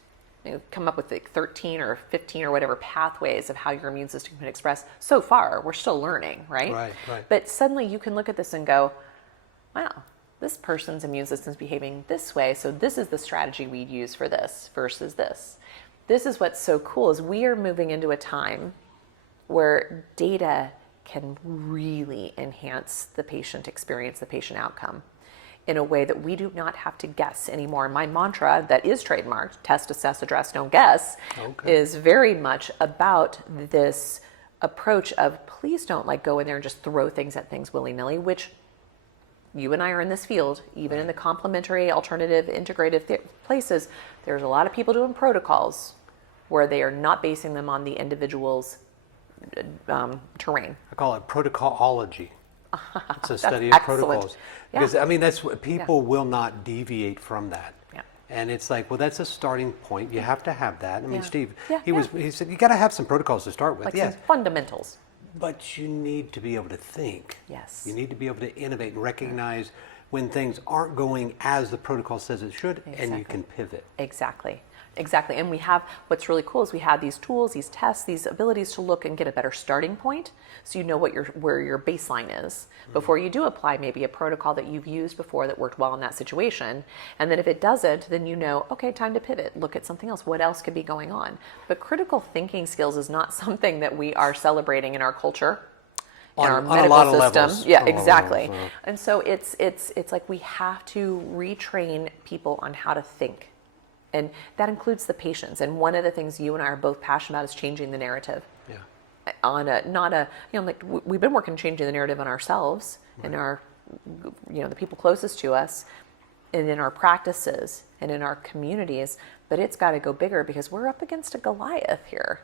come up with like 13 or 15 or whatever pathways of how your immune system can express. So far, we're still learning, right? Right. But suddenly you can look at this and go, wow, this person's immune system's behaving this way, so this is the strategy we'd use for this versus this. This is what's so cool, is we are moving into a time where data can really enhance the patient experience, the patient outcome, in a way that we do not have to guess anymore. My mantra that is trademarked, test, assess, address, don't guess, is very much about this approach of please don't go in there and just throw things at things willy-nilly, which you and I are in this field, even in the complementary, alternative, integrative places. There's a lot of people doing protocols where they are not basing them on the individual's terrain. I call it protocolology. It's a study of protocols. Because that's what people will not deviate from that. Yeah. And it's like, well, that's a starting point. You have to have that. Steve, he said you got to have some protocols to start with. Some fundamentals. But you need to be able to think. Yes. You need to be able to innovate and recognize when things aren't going as the protocol says it should, and you can pivot. Exactly. And we have, what's really cool is we have these tools, these tests, these abilities to look and get a better starting point, so you know where your baseline is before you do apply maybe a protocol that you've used before that worked well in that situation. And then if it doesn't, then okay, time to pivot, look at something else. What else could be going on? But critical thinking skills is not something that we are celebrating in our culture. In our medical a lot system. Of levels. Yeah, exactly. And so it's like we have to retrain people on how to think. And that includes the patients. And one of the things you and I are both passionate about is changing the narrative. Yeah. We've been working on changing the narrative on ourselves and our, the people closest to us, and in our practices and in our communities. But it's got to go bigger, because we're up against a Goliath here.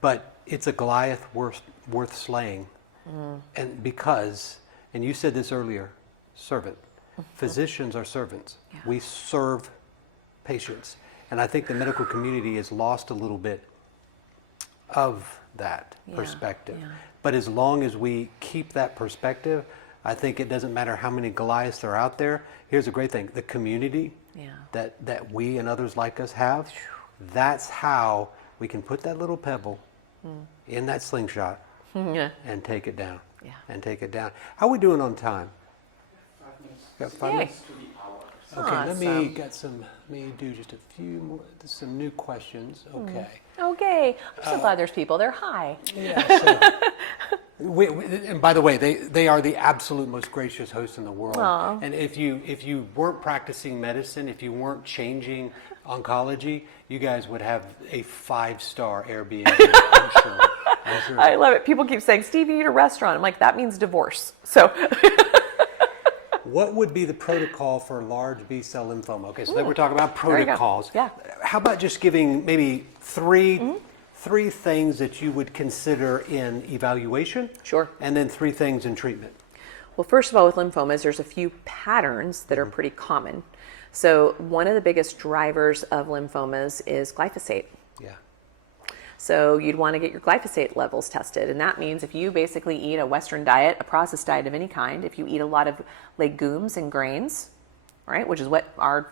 But it's a Goliath worth slaying. And and you said this earlier, servant. Physicians are servants. Yeah. We serve patients. And I think the medical community has lost a little bit of that perspective. Yeah. But as long as we keep that perspective, I think it doesn't matter how many Goliaths are out there. Here's a great thing. The community that we and others like us have, that's how we can put that little pebble in that slingshot and take it down. Yeah. And take it down. How are we doing on time? 5 minutes. Got 5 minutes? Okay, let me do just a few more, some new questions. Okay. Okay. I'm so glad there's people. They're high. Yeah. And by the way, they are the absolute most gracious hosts in the world. Aww. And if you weren't practicing medicine, if you weren't changing oncology, you guys would have a 5-star Airbnb. I'm sure. I love it. People keep saying, Steve, you need a restaurant. I'm like, that means divorce. So. What would be the protocol for large B-cell lymphoma? Okay, so then we're talking about protocols. Yeah. How about just giving maybe three things that you would consider in evaluation? Sure. And then 3 things in treatment. Well, first of all, with lymphomas, there's a few patterns that are pretty common. So one of the biggest drivers of lymphomas is glyphosate. Yeah. So you'd want to get your glyphosate levels tested. And that means if you basically eat a Western diet, a processed diet of any kind, if you eat a lot of legumes and grains, right, which is what our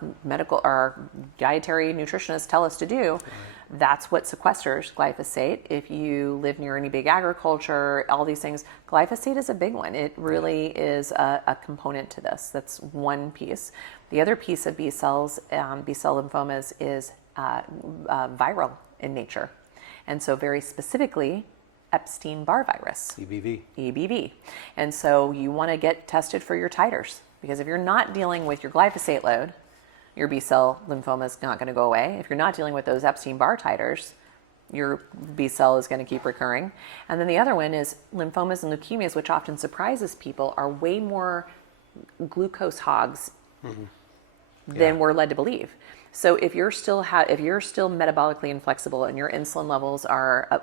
dietary nutritionists tell us to do, right. That's what sequesters glyphosate. If you live near any big agriculture, all these things, glyphosate is a big one. It really is a component to this. That's one piece. The other piece of B cell lymphomas is viral in nature. And so very specifically, Epstein-Barr virus. EBV. And so you want to get tested for your titers, because if you're not dealing with your glyphosate load, your B-cell lymphoma is not going to go away. If you're not dealing with those Epstein-Barr titers, your B-cell is going to keep recurring. And then the other one is lymphomas and leukemias, which often surprises people, are way more glucose hogs than we're led to believe. So if you're still metabolically inflexible and your insulin levels are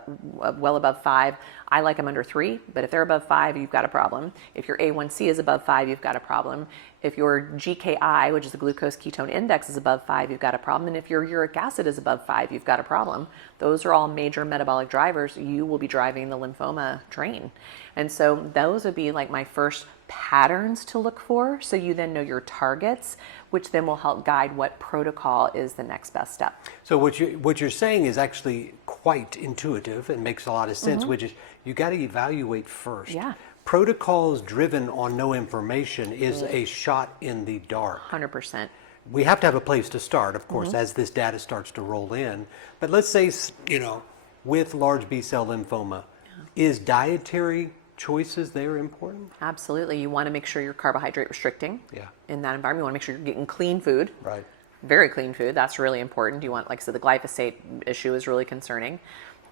well above 5, I like them under 3, but if they're above 5, you've got a problem. If your A1C is above 5, you've got a problem. If your GKI, which is the glucose ketone index, is above 5, you've got a problem. And if your uric acid is above 5, you've got a problem. Those are all major metabolic drivers. You will be driving the lymphoma train. And so those would be like my first patterns to look for, so you then know your targets, which then will help guide what protocol is the next best step. So what you're saying is actually quite intuitive and makes a lot of sense, which is you got to evaluate first. Yeah. Protocols driven on no information is a shot in the dark. 100%. We have to have a place to start, of course, as this data starts to roll in. But let's say, with large B-cell lymphoma, is dietary choices there important? Absolutely. You want to make sure you're carbohydrate restricting in that environment. You want to make sure you're getting clean food. Right. Very clean food. That's really important. You want, like I said, the glyphosate issue is really concerning.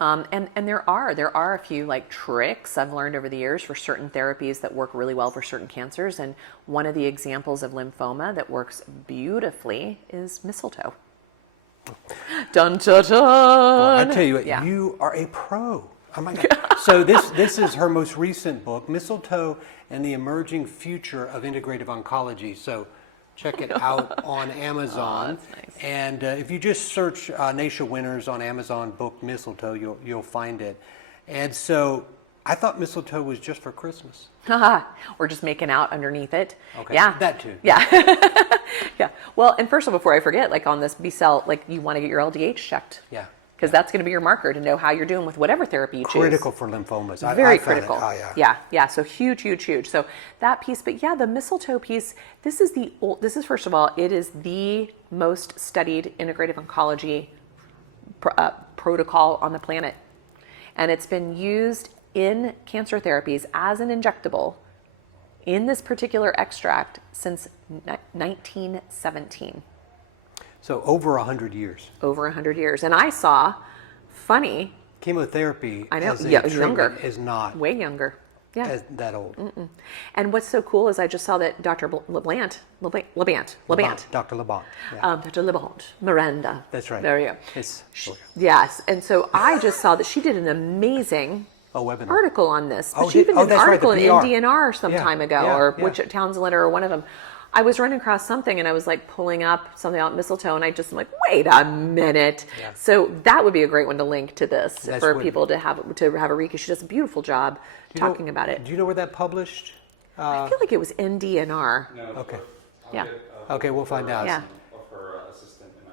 And there are a few like tricks I've learned over the years for certain therapies that work really well for certain cancers. And one of the examples of lymphoma that works beautifully is mistletoe. Dun, dun, dun. Well, I tell you what, you are a pro. Oh my God. So this is her most recent book, Mistletoe and the Emerging Future of Integrative Oncology. So check it out on Amazon. Oh, that's nice. And if you just search Nasha Winters on Amazon book Mistletoe, you'll find it. And so I thought mistletoe was just for Christmas. Or just making out underneath it. Okay. Yeah. That too. Yeah. Yeah. Well, and first of all, before I forget, like on this B-cell, like you want to get your LDH checked. Yeah. Because that's going to be your marker to know how you're doing with whatever therapy you choose. Critical for lymphomas. Very I critical. Found it. Oh, yeah. Yeah. So huge. So that piece, but yeah, the mistletoe piece. This is first of all, it is the most studied integrative oncology protocol on the planet, and it's been used in cancer therapies as an injectable in this particular extract since 1917. So over 100 years. Over 100 years. And I saw, funny. Chemotherapy I know, as a younger. treatment is not way younger. Yeah. as that old. Mm-mm. And what's so cool is I just saw that Dr. Labant. Dr. Labant. Yeah. Dr. Labant. Miranda. That's right. There you go. Yes. And so I just saw that she did an amazing webinar. article on this. Oh, she even did an article in PR. DNR some time ago, or which Townsend Letter, or one of them. I was running across something and I was like pulling up something about mistletoe and I just am like, wait a minute. Yeah. So that would be a great one to link to this for people to have a read, because she does a beautiful job talking about it. Do you know where that published? I feel like it was NDNR. No. Okay. Yeah. Okay, we'll find out. Yeah.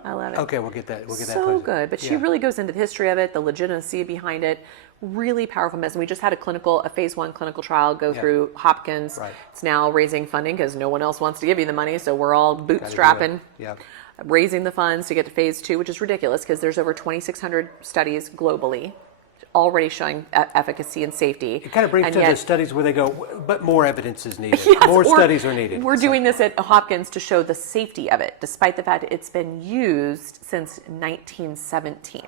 I love it. Okay, we'll get that. So good, but she really goes into the history of it, the legitimacy behind it. Really powerful medicine. We just had a phase 1 clinical trial go through Hopkins. Right. It's now raising funding because no one else wants to give you the money, so we're all bootstrapping, raising the funds to get to phase 2, which is ridiculous because there's over 2,600 studies globally already showing efficacy and safety. It kind of brings to the studies where they go, but more evidence is needed. Yes, more studies are needed. We're doing this at Hopkins to show the safety of it, despite the fact it's been used since 1917.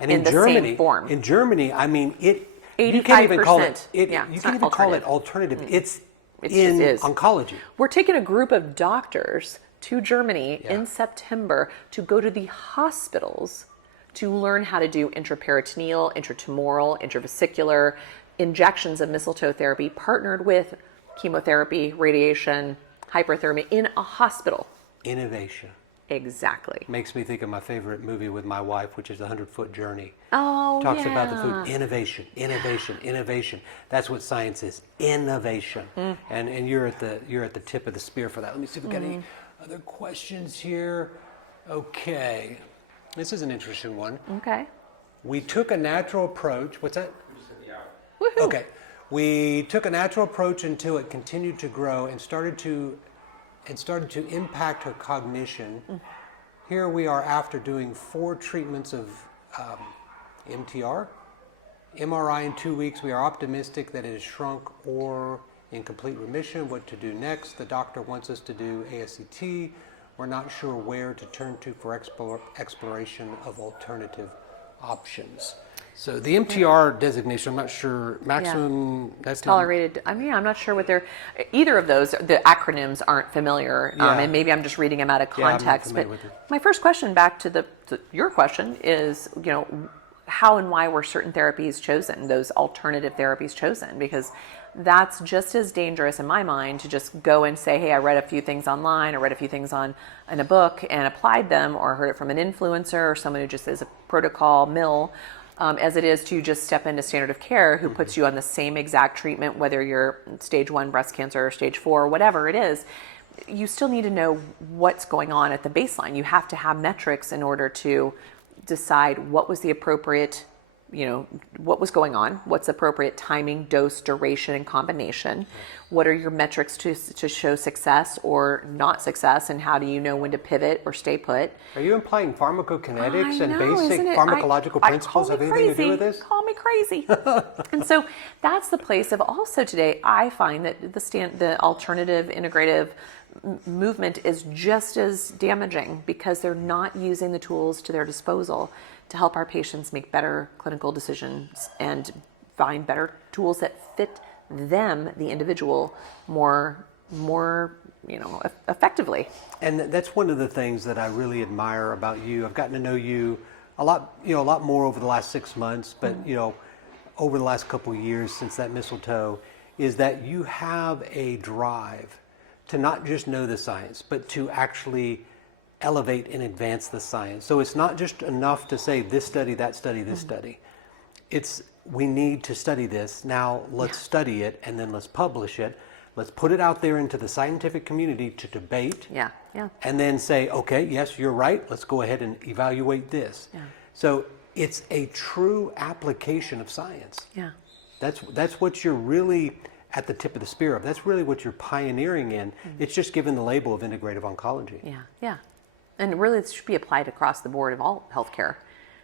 And in the Germany, same form. In Germany, I mean, you 85%. can't even call it. You can't even call it alternative. It's in oncology. We're taking a group of doctors to Germany in September to go to the hospitals to learn how to do intraperitoneal, intratumoral, intravesicular injections of mistletoe therapy partnered with chemotherapy, radiation, hyperthermia in a hospital. Innovation. Exactly. Makes me think of my favorite movie with my wife, which is The 100-Foot Journey. Oh, Talks about the yeah. food. Innovation, innovation, innovation. That's what science is. Innovation. And you're at the tip of the spear for that. Let me see if we got any other questions here. Okay. This is an interesting one. Okay. We took a natural approach. What's that? Woohoo. Okay. We took a natural approach until it continued to grow and started to impact her cognition. Here we are after doing 4 treatments of MTR, MRI in 2 weeks. We are optimistic that it has shrunk or in complete remission. What to do next? The doctor wants us to do ASCT. We're not sure where to turn to for exploration of alternative options. So the MTR designation, I'm not sure, maximum, that's not... Tolerated. I mean, I'm not sure what they're... Either of those, the acronyms aren't familiar, Yeah. And maybe I'm just reading them out of Yeah, I'm not context. familiar But with it. my first question back to your question is, how and why were certain therapies chosen, those alternative therapies chosen? Because that's just as dangerous in my mind to just go and say, hey, I read a few things online, I read a few things in a book and applied them, or heard it from an influencer or someone who just is a protocol mill, as it is to just step into standard of care who puts you on the same exact treatment, whether you're stage 1 breast cancer or stage 4, whatever it is. You still need to know what's going on at the baseline. You have to have metrics in order to decide what was the appropriate, what was going on, what's appropriate timing, dose, duration, and combination. What are your metrics to show success or not success, and how do you know when to pivot or stay put? Are you implying pharmacokinetics and I know, basic isn't it? pharmacological principles have anything to do with this? Call me crazy. And so that's the place of also today, I find that the alternative integrative movement is just as damaging because they're not using the tools to their disposal to help our patients make better clinical decisions and find better tools that fit them, the individual, more effectively. And that's one of the things that I really admire about you. I've gotten to know you a lot more over the last 6 months, but over the last couple of years since that mistletoe, is that you have a drive to not just know the science, but to actually elevate and advance the science. So it's not just enough to say this study, that study, this study. It's we need to study this. Now let's study it and then let's publish it. Let's put it out there into the scientific community to debate. Yeah. And then say, okay, yes, you're right. Let's go ahead and evaluate this. Yeah. So it's a true application of science. Yeah. That's what you're really at the tip of the spear of. That's really what you're pioneering in. It's just given the label of integrative oncology. Yeah. And really, it should be applied across the board of all healthcare.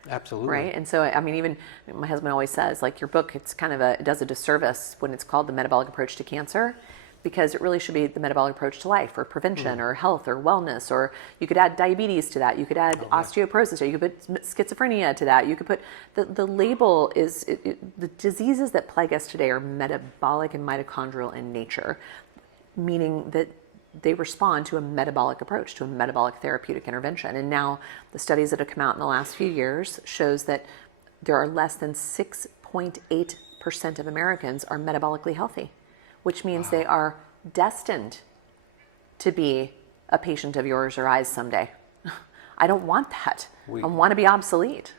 Absolutely. Right. And so, I mean, even my husband always says, like, your book, it does a disservice when it's called The Metabolic Approach to Cancer, because it really should be the metabolic approach to life, or prevention, or health, or wellness. Or you could add diabetes to that. You could add osteoporosis. Or you could put schizophrenia to that. You could put the label is the diseases that plague us today are metabolic and mitochondrial in nature, meaning that they respond to a metabolic approach, to a metabolic therapeutic intervention. And now the studies that have come out in the last few years shows that there are less than 6.8% of Americans are metabolically healthy, which means they are destined to be a patient of yours or I's someday. I don't want that. I want to be obsolete.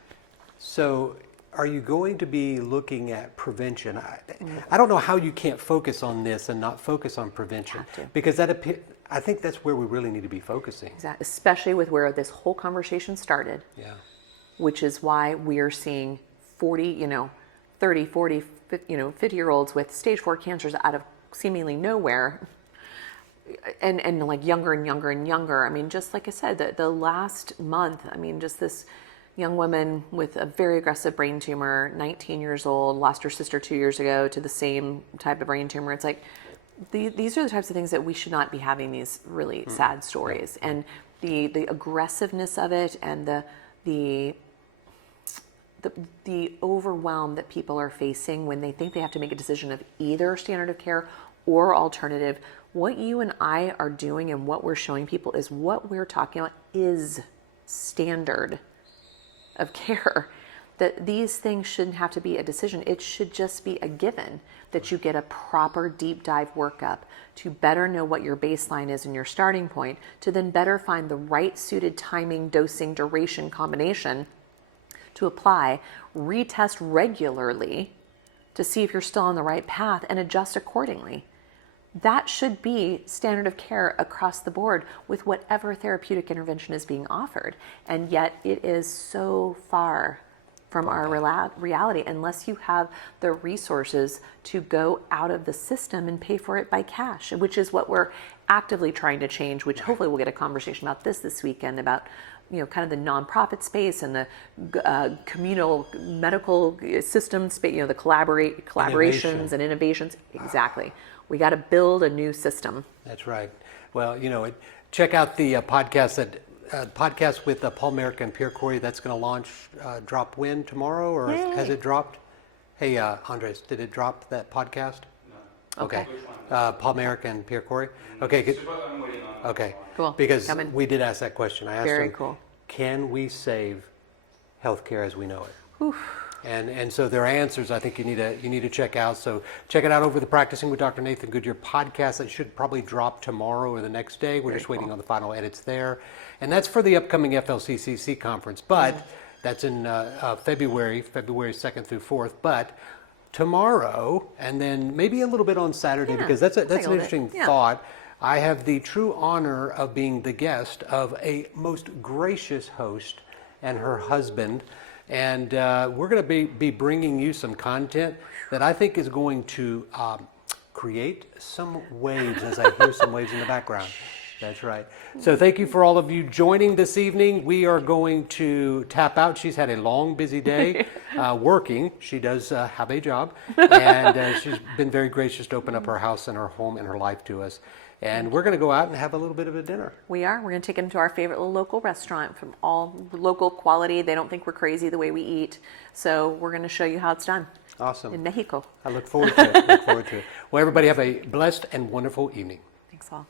So are you going to be looking at prevention? I don't know how you can't focus on this and not focus on prevention, because I think that's where we really need to be focusing. Exactly. Especially with where this whole conversation started. Yeah. Which is why we're seeing 30, 40, 50-year-olds with stage 4 cancers out of seemingly nowhere, and like younger and younger and younger. I mean, just like I said, the last month, I mean, just this young woman with a very aggressive brain tumor, 19 years old, lost her sister 2 years ago to the same type of brain tumor. It's like, these are the types of things that we should not be having, these really sad stories. And the aggressiveness of it, and the overwhelm that people are facing when they think they have to make a decision of either standard of care or alternative. What you and I are doing and what we're showing people is what we're talking about is standard of care. that these things shouldn't have to be a decision. It should just be a given that you get a proper deep dive workup to better know what your baseline is and your starting point, to then better find the right suited timing, dosing, duration combination to apply, retest regularly to see if you're still on the right path and adjust accordingly. That should be standard of care across the board with whatever therapeutic intervention is being offered. And yet it is so far from our reality unless you have the resources to go out of the system and pay for it by cash, which is what we're actively trying to change, which hopefully we'll get a conversation about this weekend about, you know, kind of the nonprofit space and the communal medical system space, you know, the collaborations and innovations. Exactly. We got to build a new system. That's right. Well, you know, check out the podcast with Paul Merrick and Pierre Corey. That's going to launch, drop when, tomorrow, or has it dropped? Hey, Andres, did it drop, that podcast? No. Okay. Paul Merrick and Pierre Corey? Okay. Good. Okay. Cool. Because we did ask that question. I asked Very them, cool. Can we save healthcare as we know it? Oof. And so their answers, I think you need to check out. So check it out over the Practicing with Dr. Nathan Goodyear podcast. That should probably drop tomorrow or the next day. We're just waiting on the final edits there. And that's for the upcoming FLCCC conference. But that's in February 2nd through 4th. But tomorrow, and then maybe a little bit on Saturday, because that's an interesting thought. I have the true honor of being the guest of a most gracious host and her husband. And we're going to be bringing you some content that I think is going to create some waves, as I hear some waves in the background. That's right. So thank you for all of you joining this evening. We are going to tap out. She's had a long, busy day working. She does have a job. And she's been very gracious to open up her house and her home and her life to us. And we're going to go out and have a little bit of a dinner. We are. We're going to take them to our favorite little local restaurant from all local quality. They don't think we're crazy the way we eat. So we're going to show you how it's done. Awesome. In Mexico. I look forward to it. Well, everybody have a blessed and wonderful evening. Thanks all.